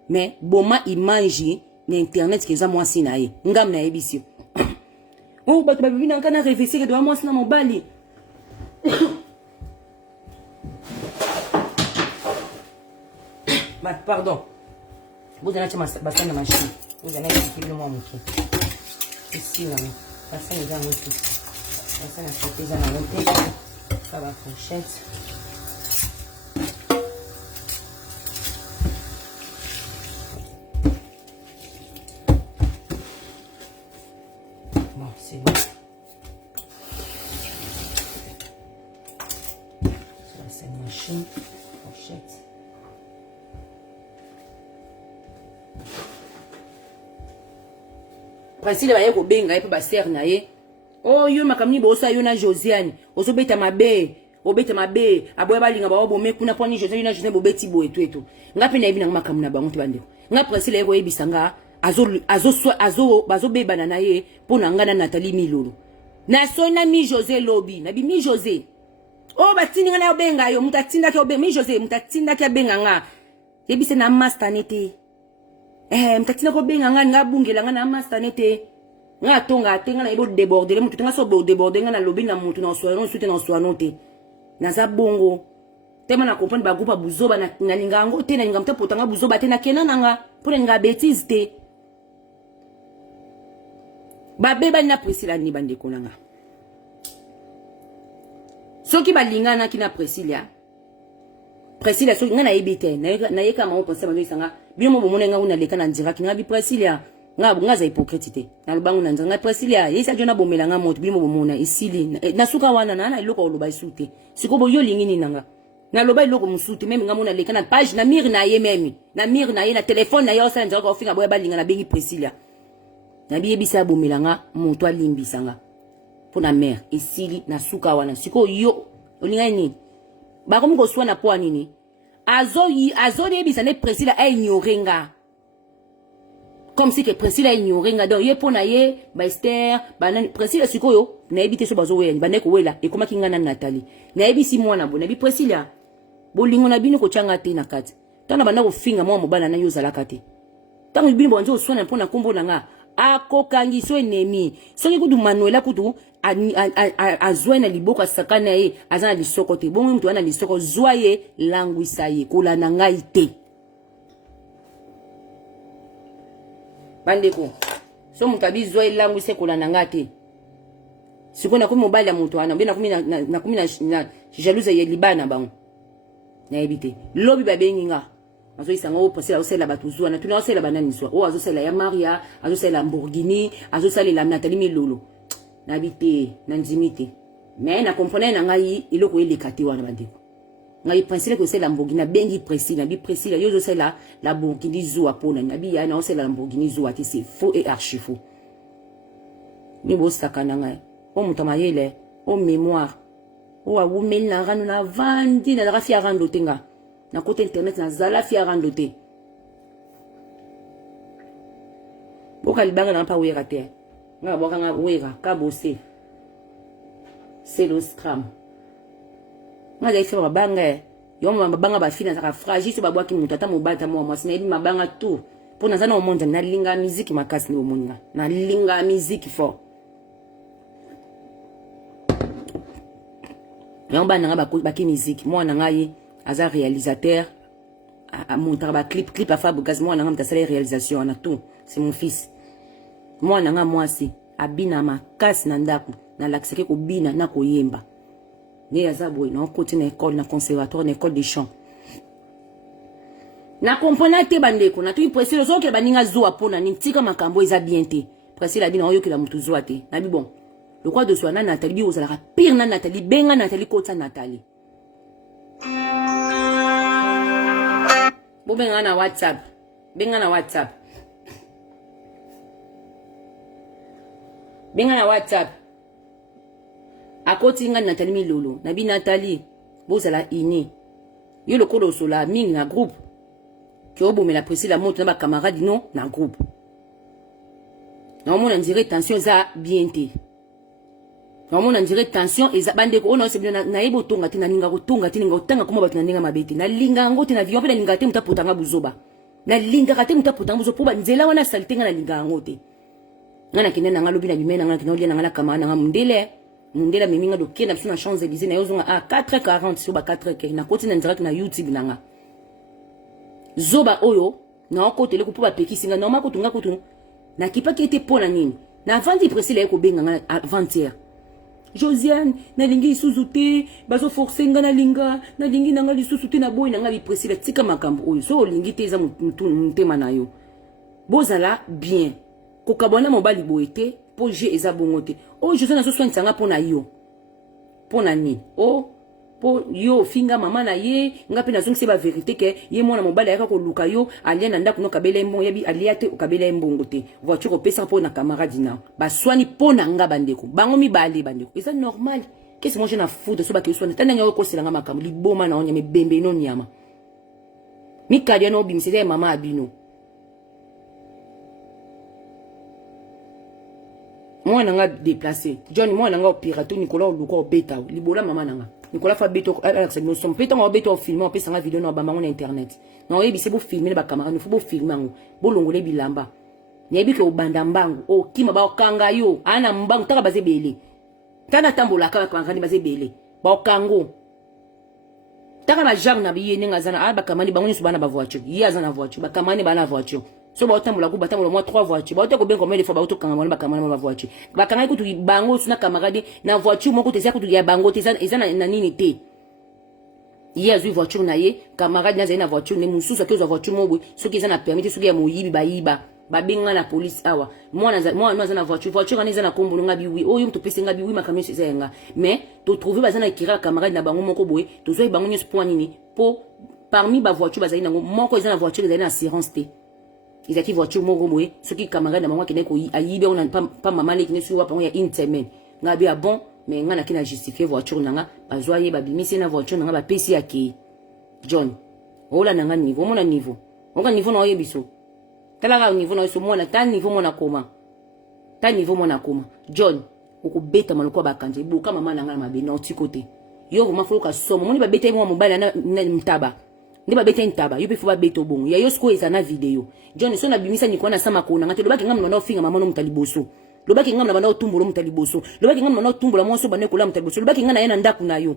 mais boma il mange l'internet que za moi sina ye. Ngam na ebisio. Oh, bah, tu vas venir dans le réfléchir que devant moi, c'est dans mon bali. Pardon. Vous avez un bassin de machine. Vous avez un petit peu de moi, mon truc. Ici, là. Bassin de garde aussi. Bassin de sauter dans la montée. Ça va, fourchette. C'est bon. C'est une machine. Fourchette. Priscilla va y ko benga pe ba ser na ye. Oh yo makamni bosa yo na Josiane. Oso beta mabe. Obeta mabe. Aboya balinga ba obo mekuna poni Josiane na Josiane bobeti bo etu. Ngapi na ibina makamna ba mutu bande. Nga Priscilla yeko yebisanga azo beba na ye pona ngana Nathalie Milolo. Na sona mi José lobi, na bi mi José. Oh batini ngana obenga yo mutatinda ke obenga mi José mutatinda ke benga nga. Yebise na master nete. Mutatinda ko benga nga ngabungela nga na master nete. Nga tonga atenga na ibo déborder mutu nga so bo déborder nga na lobi na mutu na soano suite na soano te. Na za bongo. Tema na comprendre ba groupe buzoba na linga ngo te na linga mtapo tanga buzoba te na kenana nga pona nga bêtise te. Ba beba na Priscilla ni bande konanga. Soki balingana kina Priscilla. Priscilla so ngana ebite na yeka ma opensa ba sanga. Bino mo monenga una leka na direct nga bi Priscilla. nga za hypocrite na lubangu na nzanga Priscilla yesa jona bomela nga moto bimo bomona isili na suka wana na iloko oloba isute sikobo yo lingini nanga na loba iloko musute meme nga mona leka na page na mire na ye meme na mire na ye na telefone na yo sala nzaka ofinga boya balinga na bengi Priscilla na biye bisa bomela nga moto alimbisa nga pona mère isili na suka wana siko yo olinga nini bakomi ko swana po nini azo yebisa ne Priscilla a ignoré nga comme si que Priscilla ignoré nga donc ye pona ye ba Esther banani Priscilla sikoyo na ebite so bazo wena baneko wela e koma kinga na Nathalie na ebisi mwana bo na bi Priscilla bolingo na bino ko changa te na kati tana bana ko finga mwa mobala na yo zala kati tango bino bonzo swana pona kombo na nga akokangi so enemi soki kudu Manuela kudu azwena liboko asakana ye azana lisoko te bongo mtu ana lisoko zwaye langwisa ye kola na ngai te bandeko so mutabi zwaye langwisa kola na ngai te siko na kumi mobali ya mtu ana bena kumi na jalouse ye libana bango na ebite lobi babengi nga azo isanga o passer osela batuzwa na tuna osela banani swa o azo sela ya Maria azo sela Lamborghini azo sela la Nathalie Milolo na bite na nzimite mais na comprendre na ngai iloko elekati wana bandeko ngai Priscilla ko sela Lamborghini na bengi Priscilla bi Priscilla yo zo sela la Lamborghini zuwa pona na bi ya na osela Lamborghini zuwa ti c'est faux et archi faux ni bo sakana ngai o mutamayele o mémoire o awumeli na rano na vandi na rafi ya rando tenga na côté internet na zala fi arando te boka libanga na pa wera te nga boka nga wera ka bose c'est le scram nga dai fe mabanga yo mabanga ba fina saka fragile so babwa ki mutata mobata mo mwasi na ebi mabanga tu po na zana o monde na linga musique makasi ni o monde na linga musique fort yamba na nga ba ki musique mo na nga yi aza réalisateur à monter ba clip à Fabregas moi nanga mtasala réalisation na tout c'est mon fils moi nanga moi si abina makasi na ndako na lakseke ko bina na ko yemba ne azabwe na côté na école na conservatoire na école des chants na comprendre te bandeko na tout Priscilla zo ke baninga zo apona ni tika makambo eza bien te Priscilla bina oyo ke la mutu zo ate na bi bon le quoi de soi na Nathalie bi ozala pire na Nathalie benga Nathalie kota Nathalie bo benga na WhatsApp benga na WhatsApp akoti nga Nathalie Milolo na bi Nathalie bo zala ini yo le kolo sola mingi na groupe ki obomela Priscilla moto na ba camarade non na groupe na mona ndire tension za bien te na mona ndire tension eza bande ko ona sebina na yebo tonga te na ninga ko tonga te ninga otanga kuma batu na ninga mabete na linga ngote na vion pe na ninga te mutapota nga buzoba na linga kate mutapota nga buzoba po ba nzela wana salite nga na linga ngote ngana kinena nga lobi na bimena nga kinolia nga na kama nga mundela miminga do kena biso na Champs-Élysées na yozonga a 4h40 sur ba 4h na koti na direct na YouTube nanga zoba oyo na okotele ko po ba pekisinga na mako tunga kutu na kipaki ete pona nini na vandi Priscilla eko benga nga avant-hier Josiane na lingi isuzu te bazo forcer nga na linga na lingi nanga lisusu te na boy nanga bi Priscilla tika makambo oyo so lingi te za mutema na yo bozala bien ko kabona mobali boete po je eza bongo te o Josiane so soin tsanga pona yo pona ni o po yo finga mama na ye ngapi na zongise ba vérité ke ye mwana mobali yaka ko luka yo alia na ndako no kabela mbongo yebi alia te o kabela mbongo te voiture ko pesa po na camarade na ba swani pona nga bandeko bango mibale bandeko eza normal qu'est-ce moi je na foutre so ba ke swani tanda nyo ko selanga makambo liboma na onya me bembe no nyama mikadia no bimisete mama abino moi nanga déplacer John moi nanga opérateur Nicolas luko beta libola mama nanga Nicolas Fabeto Alex nous sommes pétant en béton filmer on peut s'en vidéo na bama on internet non yebi c'est beau filmer ba caméra il faut beau filmer ngo bolongole bilamba yebi ke obanda mbangu o kima ba okanga yo ana mbangu taka baze bele tana tambola kaka kwangani baze bele ba okango taka ba jam na biye ninga zana ba kamani bango nsu bana ba voiture ya zana voiture ba kamani bana voiture so ba otambola ku batambola mo 3 voitures ba otako ben combien de fois ba otokanga ba kamani ba voiture ba kanga ku tu bango suna camarade na voiture moko te ku tu ya bango te ezana na nini te ya zui voiture na ye camarade na zana voiture ne mususu ke zo voiture mo so ke ezana permis so ke ya moyibi ba yiba babenga na police awa mwana aza na voiture wana eza na kombo nga biwi oyo mtu pese nga biwi makamyo eza yenga mais to trouver bazana ekira camarade na bango moko boye to zoi bango nyos point nini po parmi ba voiture bazali nango moko eza na voiture ezali na assurance te ezaki voiture moko boye soki camarade na bango akende ko ayibe on pas maman leki ne suwa pango ya une semaine nga bi bon mais nga na kina justifier voiture nanga bazwa ye babimisi na voiture nanga ba pesi yake John ola nanga niveau mona niveau onga niveau na oyebiso talaka niveau na oyeso mona ta niveau mona koma ta niveau mona koma John okubeta maloko bakanje buka mama nanga na mabe na otikote yo vraiment faut ka somo moni ba beta mo mobile na mtaba ndi ba beta ntaba yo pe faut ba beta bongo ya yo sko eza na video John so na bimisa ni kona sama kona ngate lobaki ngam na ofinga mama no mtaliboso lobaki ngam na bana otumbulo mtaliboso lobaki ngam na otumbulo monso bane kula mtaliboso lobaki ngana yena ndaku na yo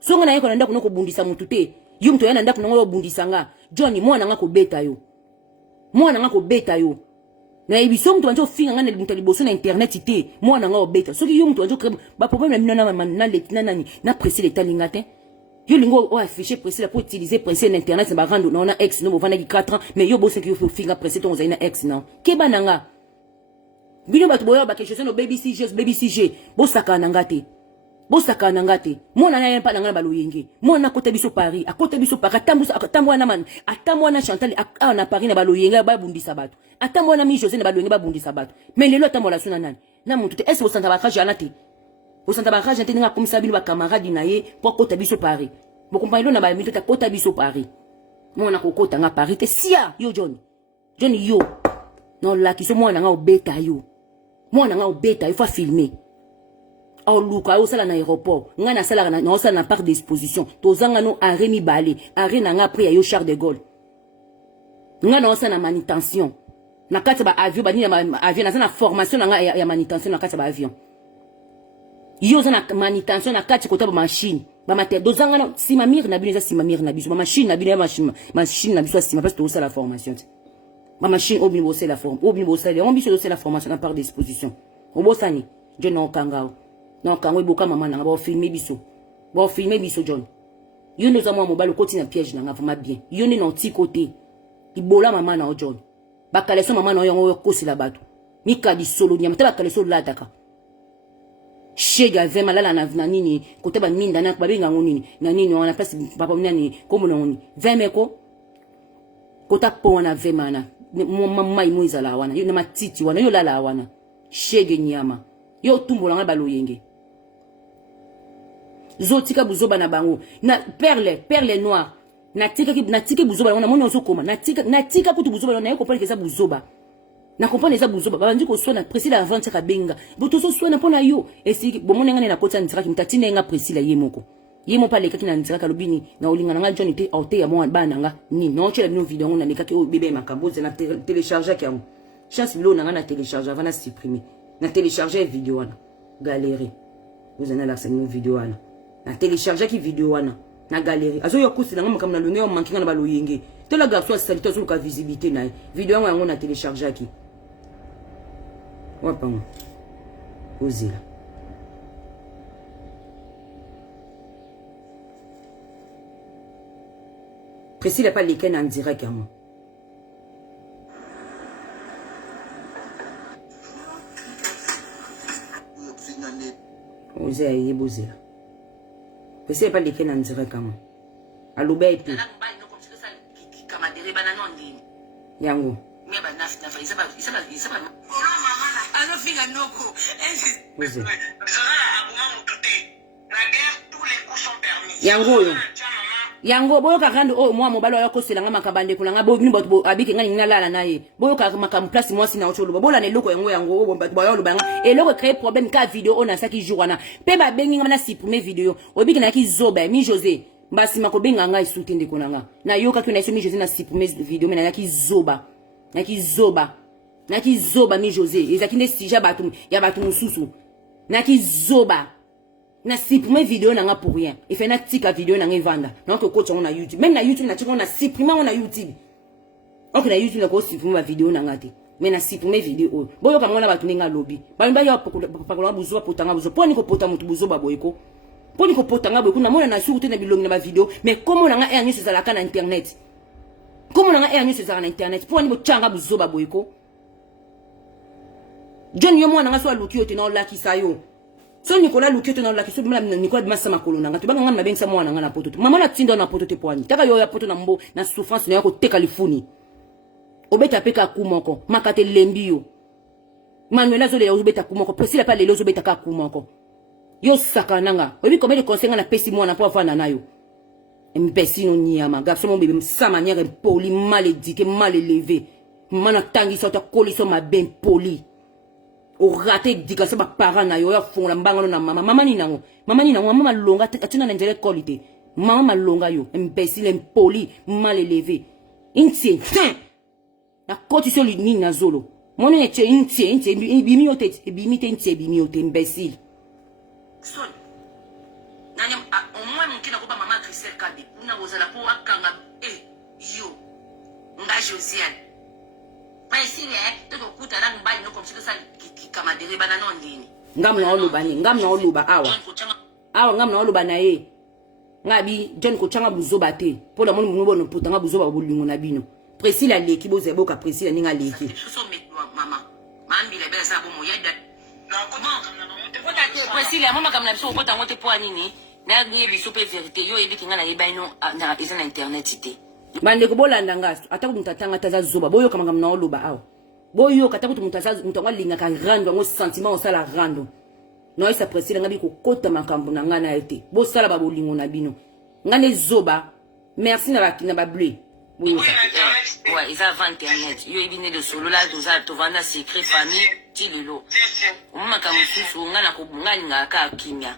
so ngana yeko na ndaku no kobundisa mutu te yo mto yana ndaku no bundisa nga John mwana nga ko beta yo mwana nga ko beta yo na ibiso mtu anjo finga ngana mtaliboso na internet te mwana nga obeta soki yo mtu anjo ba problème na minona na letina nani na presser l'état lingate yo lingo o afficher presser pour utiliser presser na internet na ba rando na ex no bovana ki 4 ans mais yo bosse ki yo finga presser ton zaina ex na keba nanga bino batu boyo ba question no baby CG bosaka nanga te bosaka nanga te mona na yempa nanga ba loyenge mona kota biso Paris akota biso Paris atambo na man atambo na Chantal na Paris na ba loyenge ba bundisa bato atambo na mi José na ba loyenge ba bundisa bato mais lelo atambo la suna nani na muntu te est-ce bosanta ba kaja na te bosanta ba kaja te nga komisa bino ba camarade na ye po kota biso Paris bo kompagnie na ba mito ta kota biso Paris mona kokota nga Paris te sia yo John yo no la kiso mona nga obeta yo mwana nga obeta il faut filmer au luka au sala na aéroport nga na sala na sala na part d'exposition tozanga no arrêt mi balé arrêt na nga après yo Charles de Gaulle nga na sala na manutention na kati ba avion ba ni avion na formation na nga ya manutention na kati ba avion yo za na manutention na kati kota ba machine ba mater dozanga no simamir na bino za simamir na biso ba machine na bino ya machine na biso sima parce que ça la formation ma machine obi bosser la forme obi bosser on biso la formation à part disposition o bosani John no kangao no kango iboka mama na ba filmer biso John yo nous avons mobile côté na piège na vraiment bien yo ni non ti côté ibola mama na John ba kaleso mama na yo kosi la bato mika di solo nyama ta ba kaleso la taka shega vema lala na nini côté ba minda na ba benga ngonini na nini on a place papa nani comme non vemeko kota pona vemana mama imuiza la wana yo na matiti wana yo lala wana shege nyama yo tumbola nga baloyenge zotika buzoba na bango na perle noire natika buzoba wana mona ozokoma natika kutu buzoba na yo comprendre que ça buzoba na comprendre ça buzoba bandi ko sona précile avant ka benga botoso sona pona yo esi bomona ngane na kota ntiraki mtatine nga précile yemoko yemo pa leka kina ntiraka lobini na olinga nga John te auté ya mwa bana nga ni no chela bino video ngona leka ke o bébé makambo na télécharger ki am chance bilo nga na télécharger avant na supprimer na télécharger vidéo wana galerie vous en avez la scène vidéo wana na télécharger ki vidéo wana na galerie azo yokusi nga makamna longe o mankinga na baloyenge te la garçon salito sur ka visibilité na vidéo nga ngona télécharger ki wapa ngo ozila Précis n'a pas les ken en direct à moi. Vous avez posé. Précis n'a pas les ken en direct à moi. À l'obéit. Yango. Yango yo. Yango boyo kakando o mwa mobalo yako selanga makabande kulanga bo bini bo abike ngani ngalala naye boyo ka makam place moi sina ocholo bola ne loko yango bo boyo lubanga et loko créer problème ka vidéo on a ça qui joue wana pe ba bengi ngana supprimer vidéo obiki na ki zoba mi José mbasi makobenga ngai suti ndeko nanga na yoka ki na iso mi José na supprimer vidéo mena ya ki zoba mi José ezaki ne sija batu ya batu mususu na ki zoba na supprimer vidéo nanga pour rien et fait na tika vidéo nanga vanda donc coach on a YouTube même na YouTube na tika on a supprimer on a YouTube donc na YouTube na ko supprimer ma vidéo nanga te mais na supprimer vidéo boyo ka ngona batu ninga lobby ba mba ya pakola buzo potanga buzo poni ko pota mutu buzo baboyeko poni ko potanga boyeko na mona na surtout na bilongi na ba vidéo mais comment nanga e anyu sur la internet comment nanga e anyu sur la internet poni bo changa buzo baboyeko John yo mwana nga so aluki yo te na olaki sa yo. So Nicolas luki yo te na olaki so bimala Nicolas bima sama kolona nga to banga ngam na bengisa mwana nga na poto. Mama na tinda na poto te poani. Taka yo ya poto na mbo na souffrance na yako te kalifuni. Obeta peka kumoko makate lembi yo. Manuela zo le yo beta kumoko Priscilla pa lelo zo beta ka kumoko. Yo sakananga. Obi combien de conseils na pesi mwana po afana na yo. Imbécile nyama garçon mon bébé sa manière poli mal éduqué mal élevé. Mana tangi so ta koli so ma ben poli. O raté éducation ba parents na yo ya fonga mbanga na mama ni nango mama longa atina na ndele qualité mama longa yo imbécile impoli mal élevé intie na koti so ni na zolo mon ne tie intie bimi yote bimi te intie bimi yote imbécile son nanya au moins mukina ko ba mama Christelle Kabi una gozala po akanga yo nga Josiane Priscilla to kuta na mbali no komsika sa kamadere bana no ndini ngam na oluba awa ngam na oluba na ye ngabi John ko changa buzoba te po la moni ngobo no potanga buzoba bolingo na bino Priscilla leki boze boka Priscilla ninga leki so mama mambi le bela sa bo mo yada na ko te Priscilla mama kamna biso ko tango te po anini na ngi biso pe vérité yo ebi kinga na yeba ino na isa na internet ite bande ko bolanda ngaso atako mutatanga taza zoba boyo kama ngam na oluba awa boyo katakutu mutangwa linga ka rando ngo sentiment osala rando no isa Priscilla ngabi ko kota makambo na ngana ete bo sala ba bolingo na bino ngane zoba merci na ba bleu oui ouais isa 21 yo ibine de solo la doza to vanda secret famille tililo umaka mususu ngana ko bungani ngaka kimya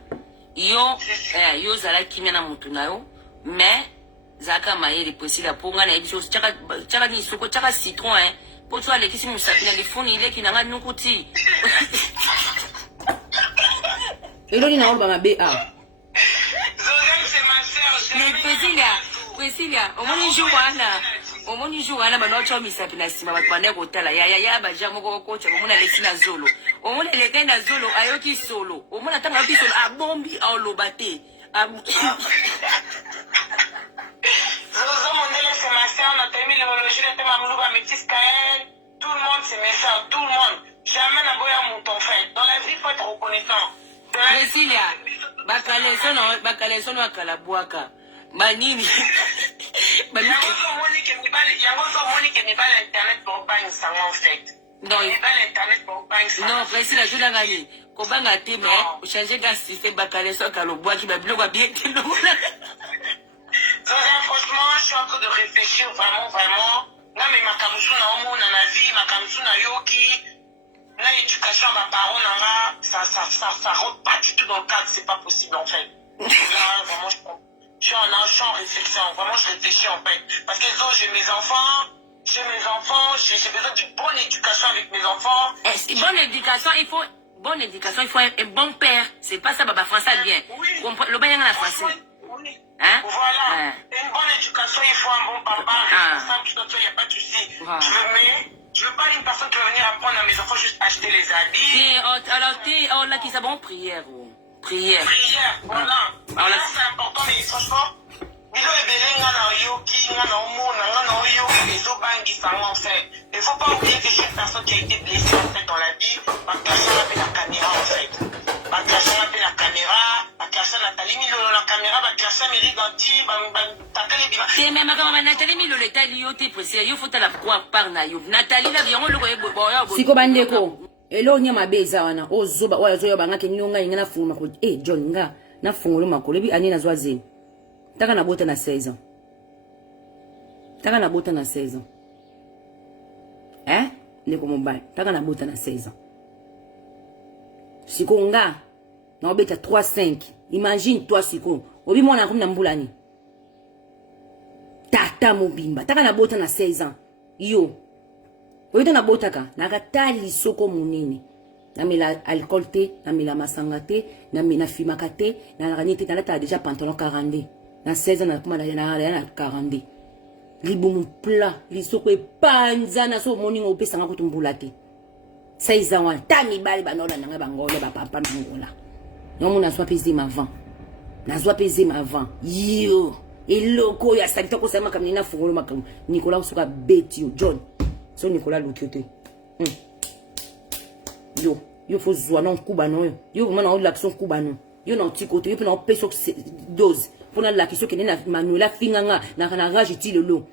yo zala kimya na mutu nayo mais zaka mayele Priscilla ponga na ebiso chaka ni soko chaka citron pour toi les qui sont sapina les fonds il est qui n'a pas nous coûté et là il n'a pas ma ba mais Priscilla au moins jour ana ba no chomi sapina sima ba kwande ko tala ya ba jango ko cha mo na lesina zolo au moins le tenda zolo ayoki solo au moins tanga ki solo abombi au lobate tout le monde c'est méchant, tout le monde. Jamais n'a pas mon ton frère. Dans la vie, il faut être reconnaissant. Priscilla, bakale sono akala buaka. Manini. Non, Priscilla, tu l'as gagné. Kobanga te mais changer d'assisté bakale sono akala buaki ba biloko bien kilo. Franchement, je suis en train de réfléchir vraiment. Non, mais ma kamusu na homo na la vie, ma kamusu na yoki, na éducation à ma parole, ça rentre pas du tout dans le cadre, c'est pas possible en fait. Là, vraiment, je suis en réflexion, vraiment, je réfléchis en fait. Parce que j'ai mes enfants, j'ai besoin d'une bonne éducation avec mes enfants. Bonne éducation, il faut un bon père. C'est pas ça, Baba Français bien. Le bain en français. Hein? Voilà. Une bonne éducation, il faut un bon papa. Il n'y a pas de souci. Je veux pas une personne qui va venir apprendre à mes enfants juste acheter les habits. Alors, là, qui ça bon, prière. Prière, voilà. Voilà, c'est important, mais franchement, il faut pas oublier que j'ai une personne qui a été blessée en fait dans la vie. Ma personne a fait la caméra en fait. Ma personne a fait la caméra. Ma personne a talé mis la caméra. Ma personne mérite d'anti. C'est même quand Nathalie mis le détail yoté précis. Il faut la croire par naïf. Nathalie la bien on le voit. Siko bandeko. Elo nyama beza wana. O zoba wa zoya banga ke nyonga ingana fuma ko. John nga na fungolo makolo bi ani na zwaze. Taka na bota na 16 ans. Taka na bota na 16 ans. Ndeko mobile. Taka na bota na 16 ans. Siko nga na obeta 3-5. Imagine toi siko. Obi mwana comme na mbulani. Tata mobimba. Taka na bota na 16 ans. Yo. Oyo na bota ka. Nakatali soko munene. Namela alcool te, namela masanga te, namela fimaka te, nakani te nalata déjà pantalon 42. Na 16 ans na kuma na 42. Libumu pla, lisoko epanza na so morning opesa nga kutumbula te. 16 ans tami bali banola nanga bangola ba papa nangola. Nomu na swa pezi mavant. Na swa pezi mavant. Yo, eloko ya sakita ko sama kamni na fungolo makamu. Nicolas usuka beti yo John. So Nicolas lukiote. yo faut zwa non kubano yo vraiment na l'action kubano yo na petit côté yo peut na peso dose pour na la question que na Manuela finganga na rage ti lelo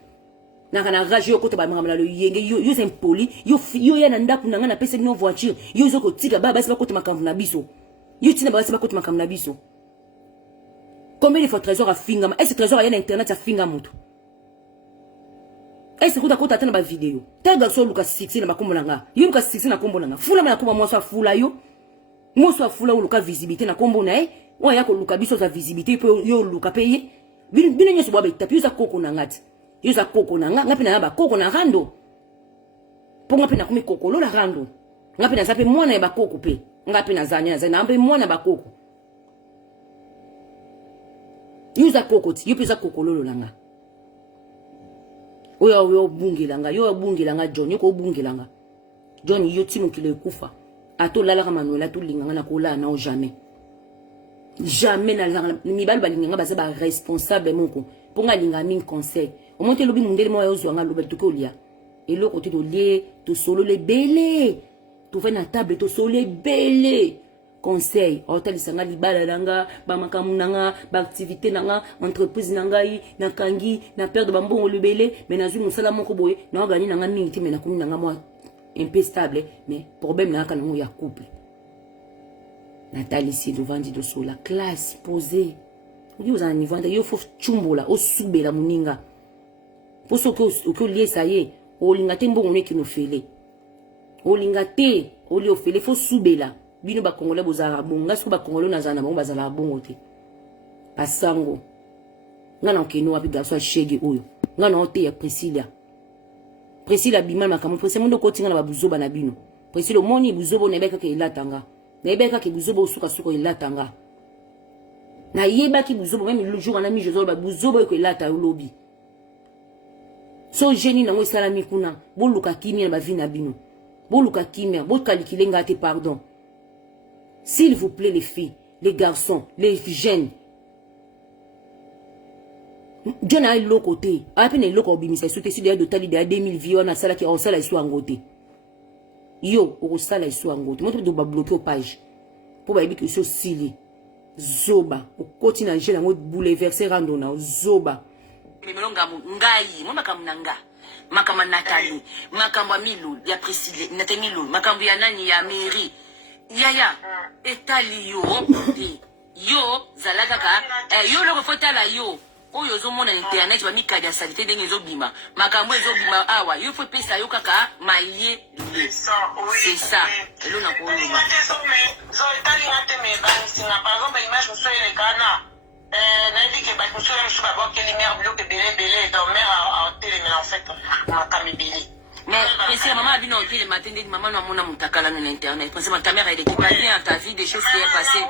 na rage yo ko to ba mangala le yenge yo c'est impoli yo ya na ndaku na pesa no voiture yo zo ko tika ba basi ba ko to makamvu na biso yo tina ba basi ba ko to makamvu na biso. Combien de fois trésor a fingama est-ce trésor ya na internet a fingama mutu est-ce que tu as une vidéo ta garçon Lucas 6 na makombo nanga yo Lucas 6 na kombo nanga fula na kombo mwa fula yo mwa fula ou Lucas visibilité na kombo na wa ya ko Lucas biso za visibilité pe yo Lucas paye bino nyoso bwa beta puis za koko na ngati yo za koko na ngapi na ba koko na rando po ngapi na kumi koko lo la rando ngapi na zape mwana ya ba koko pe ngapi na zanya na mbe mwana ba koko yo za koko ti yo pe za koko lo langa Oyo bungilanga yo bungilanga John yo ko bungilanga John yo timu kile kufa ato lala kama Manuela to linganga na kola na jamais na mibali balinganga baza ba responsable moko ponga linga min conseil o monte lobi mundele mo yo zwanga lobe to kolia et le côté de lié to solo les belé to fait na table to solo les belé conseil hôtel sanga libala nanga ba makamu nanga ba activité nanga entreprise nanga na kangi na perdre bambongo lebele mais na zu musala moko boye na gagner nanga mingi mais na komi nanga moi un peu stable mais problème na kanango ya couple Nathalie ici devant dit de la classe posée vous vous en niveau yo faut chumbola o subela muninga pour ce que lié ça y est o lingate mbongo ne kino fele o lingate o li o fele faut subela bino ba congolais bozala bonga siko ba congolais na zana ba zala bongo te pasango ngana okeno wapi garso shege oyo ngana ote ya Priscilla bima makamu Priscilla mundo kotinga na babuzoba na bino Priscilla moni buzobo na beka ke ilatanga na beka ke buzobo suka suka ilatanga na yeba ki buzobo même le jour na mi jozo ba buzobo ko ilata lobi so geni na ngo sala mikuna boluka kimia na ba vina bino boluka kimia bo kalikile ngate pardon. S'il vous plaît les filles, les garçons, les jeunes. John a l'autre côté. A peine l'autre côté, mais c'est sur de tali de 2000 vies on a ça qui on ça là soit en côté. Yo, on ça là soit en côté. Moi tu dois bloquer au page. Pour ba que so sili. Zoba, au continent j'ai la mode bouleverser randona zoba. Melonga ngai, moi makamnanga. Makama Nathalie, makamba Milou, ya Priscilla, Nathalie Milou, makambu ya nani ya Mary. Yaya, etali yo, yo, zalakaka, yo le refota la yo, oyo zo mona internet, ba mika ya salite denge zo bima, makambo zo bima awa, yo faut pesa yo kaka, maye, c'est ça, elo na ko luma. Zo etali ngate me bang singa, par exemple, image muso ele kana, na dit que ba muso ele suka bo ke lumière bloque belé, donc mère a télé mais en fait, makami bili. Mais c'est maman a dit non, le matin, maman n'a pas monté sur l'internet. Parce que ta mère, elle n'était pas bien à ta vie, des choses qui est passées.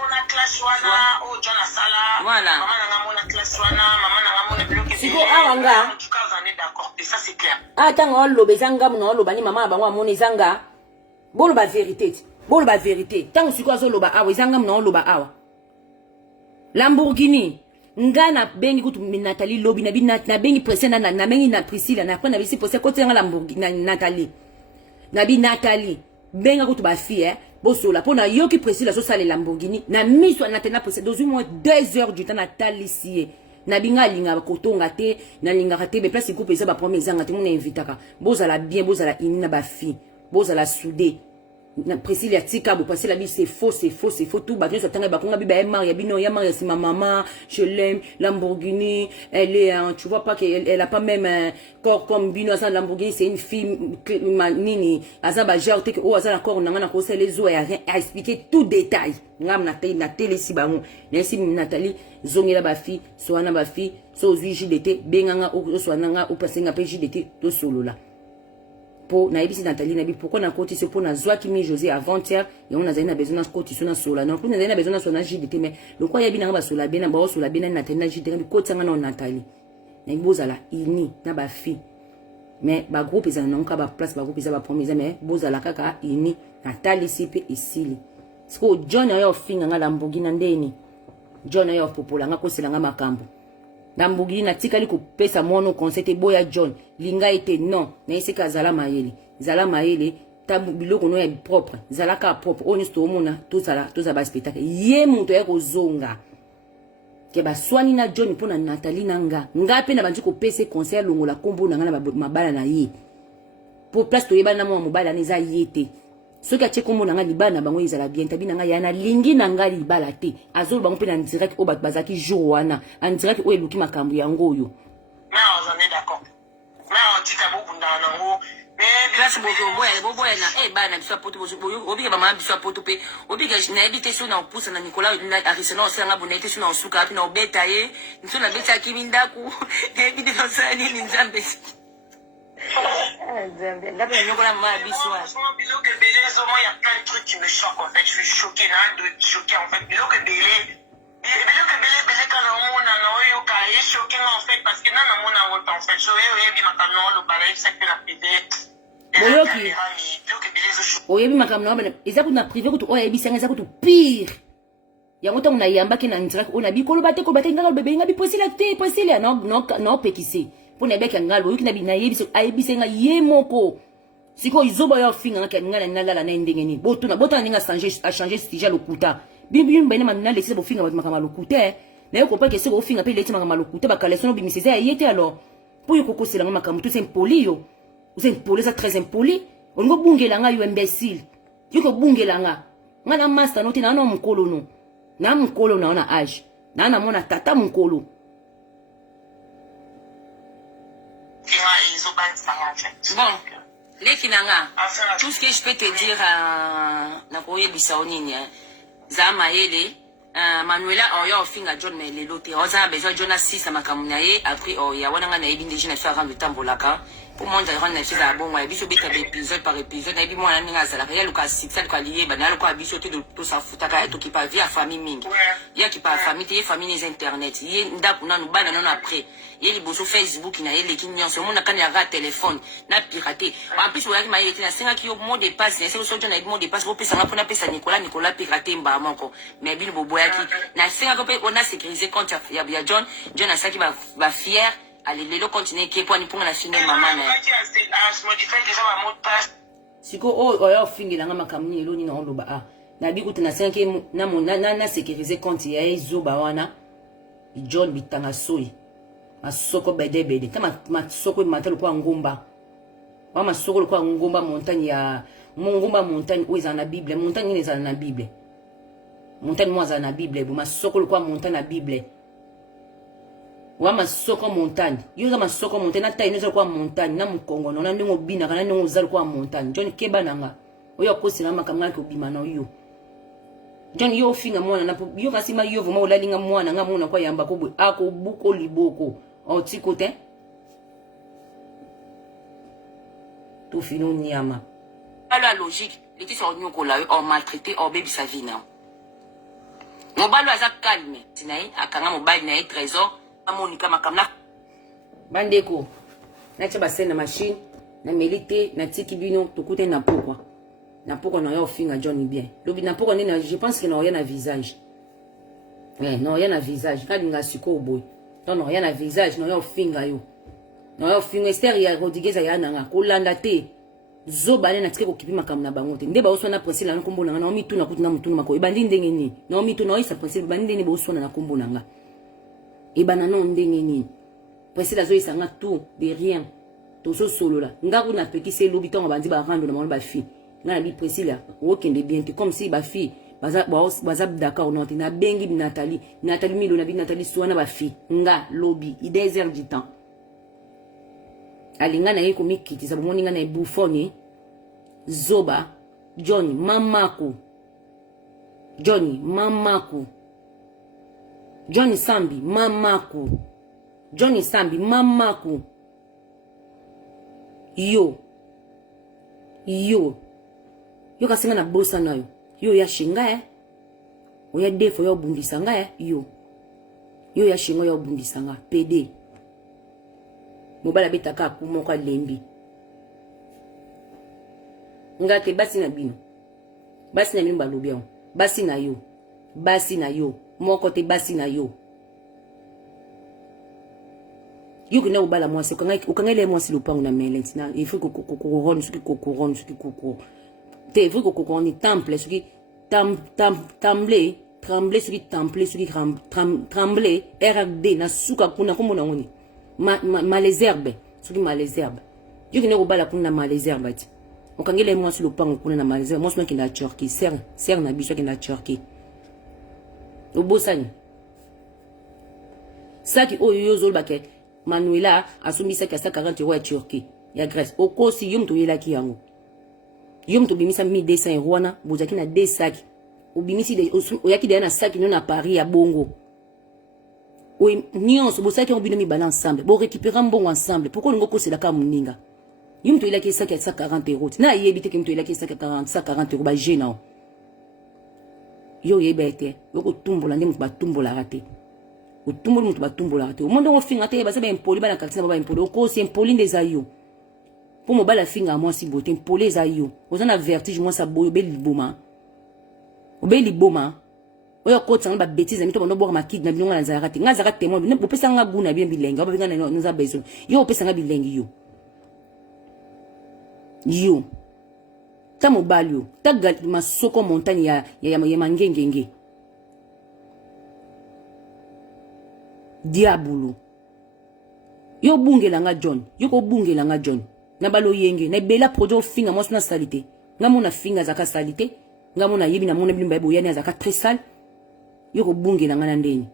Voilà. Siko awanga. Ça c'est clair. Attends, on lobe zanga, on loba ni maman abango amone zanga. Bolo ba vérité. Bolo ba vérité. Tant siko azo loba awa zanga on loba awa. Lamborghini. Ngana bengi kutu Nathalie lobi na bengi presena na bengi na Priscilla na kwa na bisi pose kote nga Lamborghini na Nathalie na bi Nathalie benga kutu ba fille bosola pona yoki Priscilla so sale Lamborghini na miso na tena pose dans moins 2 heures du temps Nathalie sie na binga linga kotonga te na linga te be place coupe ça ba premier zanga te mon invitaka bozala bien bozala inina ba fille bozala soudé na Priscilla tika bo passer la vie c'est faux tout ba nous attendre ba konga bi ba Maria bino ya Maria c'est ma maman je l'aime Lamborghini elle est tu vois pas qu'elle a pas même corps comme bino ça Lamborghini c'est une fille nini azaba genre que o azala corps na ko les zo a rien à expliquer tout détail ngam na télé si ba mo na si Nathalie zongela ba fille soana ba fille so JDT benganga o soana nga o pasenga pe JDT to solo là pour na ebisi Nathalie na bi pourquoi na koti c'est pour na zwa kimi José avant-hier et on a zana besoin na koti sona sola non plus na zana besoin na sona JDT mais le quoi ya bina ba sola bena ba sola bena na tena JDT bi koti nga na Nathalie na bozala ini na ba fi mais ba groupe ezana nka ba place ba groupe ezaba promise mais bozala kaka ini Nathalie sipe isili siko John ayo finga nga Lamborghini ndeni John ayo popola nga kosela nga makambo Lamborghini na tikali ko pesa mono conseil te boya John linga ete non na isika zala mayele tabu biloko no ya propre zalaka propre oni sto mona to za ba spectacle ye muto ya kozonga ke ba swani na John pona Nathalie nanga ngape na banji ko pese conseil longola kombo na ngana mabala na ye pour place to yeba na mo mobala ni za yete soki atie kombo na nga libala na bango ezala bien tabi na nga yana lingi na nga libala te azolo bango pe na direct o bat bazaki jour wana en direct o eluki makambo yango yo mais on est d'accord mais on dit à beaucoup dans Grâce boboya na bana biso poto obiga mama biso poto pe obiga na ebite so na pusa na Nicolas na arisena osanga bonete so na osuka api na obeta ye nso na beta kimindaku ebite no sani ni nzambe nzambe ndabe nyokola mama biso biloko belé il y a plein de trucs qui me choquent en fait je suis choqué là de choquer en fait biloko belé quand on a no ka est choqué en fait parce que na mona en fait so yo bi makano lo balai c'est que la privé boyoki oyebi makambo na bana eza kuna privé kutu oyebi sanga eza kutu pire yango tongo na yambaki na ndiraka ona bikolo bate ngaka bebe ngabi posila te posila no pekise pona beka ngalo yoki na bi na yebi ayebi senga ye moko siko izoba yo finga ngaka ngala na lala na ndenge ni botuna ninga changer style lokuta bimbi mbene manina lesi bo finga makama lokuta na yoko pa ke siko finga pe leti makama lokuta bakala sono bimiseza yete alors pour yoko sela makama tout simpoli yo vous êtes impoli, ça très impoli. On go bungelanga you imbécile. You go bungelanga. Ngana master noti na no mkolo no. Na mkolo na ona âge. Na na mona tata mkolo. Bon, les kinanga. Tout ce que je peux te dire na koye bisaonini zama ele Manuela oyo finga John mais les loté oza besoin Jonas 6 na makamuna ye après ya wana nga na ebindi je na faire rendre tambolaka pour moi on a fait bon moi biso beta épisode par épisode na bi moi na nga zala ya luka 6 ça ka lié bana luka biso te de tout ça futaka to ki pa via famille mingi ya ki pa famille te famille les internet ye ndaku na nu bana non après ye liboso Facebook na ye le kinyon mon na kana ya téléphone na piraté en plus oya ki ma ye na singa ki yo mot de passe c'est so John na mot de passe pour pesa ngapona pesa Nicolas piraté mba moko mais bil bobo ya ki na singa ko pe on a sécurisé compte ya John a ça qui va fier allez le continuer qui pour pour la fin maman na siko oyo fingira nga makamni eloni na oloba na bikutu na 5 na sécuriser compte ya ezoba wana John bitanga soyi masoko bede kama masoko matalo kwa ngomba wa masoko kwa ngomba montagne ya ngomba montagne oza na Bible montagne ni za na Bible montagne moi za na Bible bu masoko kwa montagne na Bible wa masoko montagne yo za masoko montagne na tayi nezo kwa montagne na mukongo na ndingo bina kana ndingo zali kwa montagne John keba nanga oyo kosila makamanga ko bima na yo John yo finga mwana na yo kasima yo vuma olalinga mwana nga mwana kwa yamba ko bwe ako buko liboko o tikote to fino nyama la logique les qui sont nyoko la on maltraité on baby sa vie na mobalo aza calme tinai akanga mobile na trésor amonika makamna bandeko na tshaba sena machine na melite na tiki bino tokute na pokwa na yo finga John bien lobi na pokwa nina je pense que na rien na visage non rien na visage kalinga siko boy non rien na visage na yo finga yo na yo finga Esther ya Rodriguez ya nanga kolanda te zobane na tike ko kipi makamna bango te nde ba osona na principe na kombo nanga na omi tuna kutuna mutuna mako ebandi ndenge ni na omi tuna oisa principe bandi ndenge ba osona na kombo nanga ebana non ndenge ni principe azo isanga tout de rien to so solo la ngaku na pekise lobi tonga bandi ba rando na mona ba fi ngana bi principe la okende bien te comme si ba fi baza d'accord non na bengi Nathalie Milo na bi Nathalie soana ba fi nga lobi i désert du temps alinga na yeko mikiti za bomoni nga na bufoni zoba Johnny mamako Johnny Sambi mamako yo kasinga na bosa na yo ya shinga oya defo yo bundisa nga yo ya shinga yo bundisa nga PD mobala betaka kumoko lembi ngate basi na bino balobi on basi na yo moko te basi na yo yo kina obala mwasi ukangele mwasi lupango na melenti na il faut que couronne ce qui couronne ce qui couronne te il faut que couronne temple ce qui trembler ce qui temple ce qui trembler RD na suka kuna komona ngoni les herbes ce qui les herbes yo kina obala kuna les herbes ukangele mwasi lupango kuna na les herbes mwasi kina Turquie ser na biso kina Turquie obosani saki oyo yozo bake Manuela asumisa kasa 40 euros à Turquie ya Grèce okosi yum to yelaki yango yum to bimisa 1200 euros wana bozaki na 2 sacs obimisi de oyaki de na sac na Paris ya bongo o nyonso bosaki on binomi bala ensemble bo récupérer mbongo ensemble pourquoi ngoko c'est la ka muninga yum to yelaki sac ya 140 euros na yebite kim to yelaki sac ya 40 euros ba gênant yo yebete yoko tumbola ndem ba tumbola raté o tumbo mutu batumbola te o mondo ngofinga te ba sebe impoli bana katina ba impoli o ko se impoli ndeza yo po mo bala finga moi si bote impoli za yo ozana vertige moi sa boyo be liboma o be liboma o yo ko tsanga ba bêtise mito bono bora makid na bilonga na zara te nga zara te mo ne popesa nga guna bien bilenga ba binga na nza bezo yo opesa nga bilengi yo ta mo balio ta gal masoko montagne ya mangengenge diabulu yo bungela nga John yo ko bungela nga John na balo yenge na bela produit finga moi na salité nga mona finga zaka salité nga mona yebi na mona bilimba ebo yani zaka très sale yo ko bungela nga na ndeni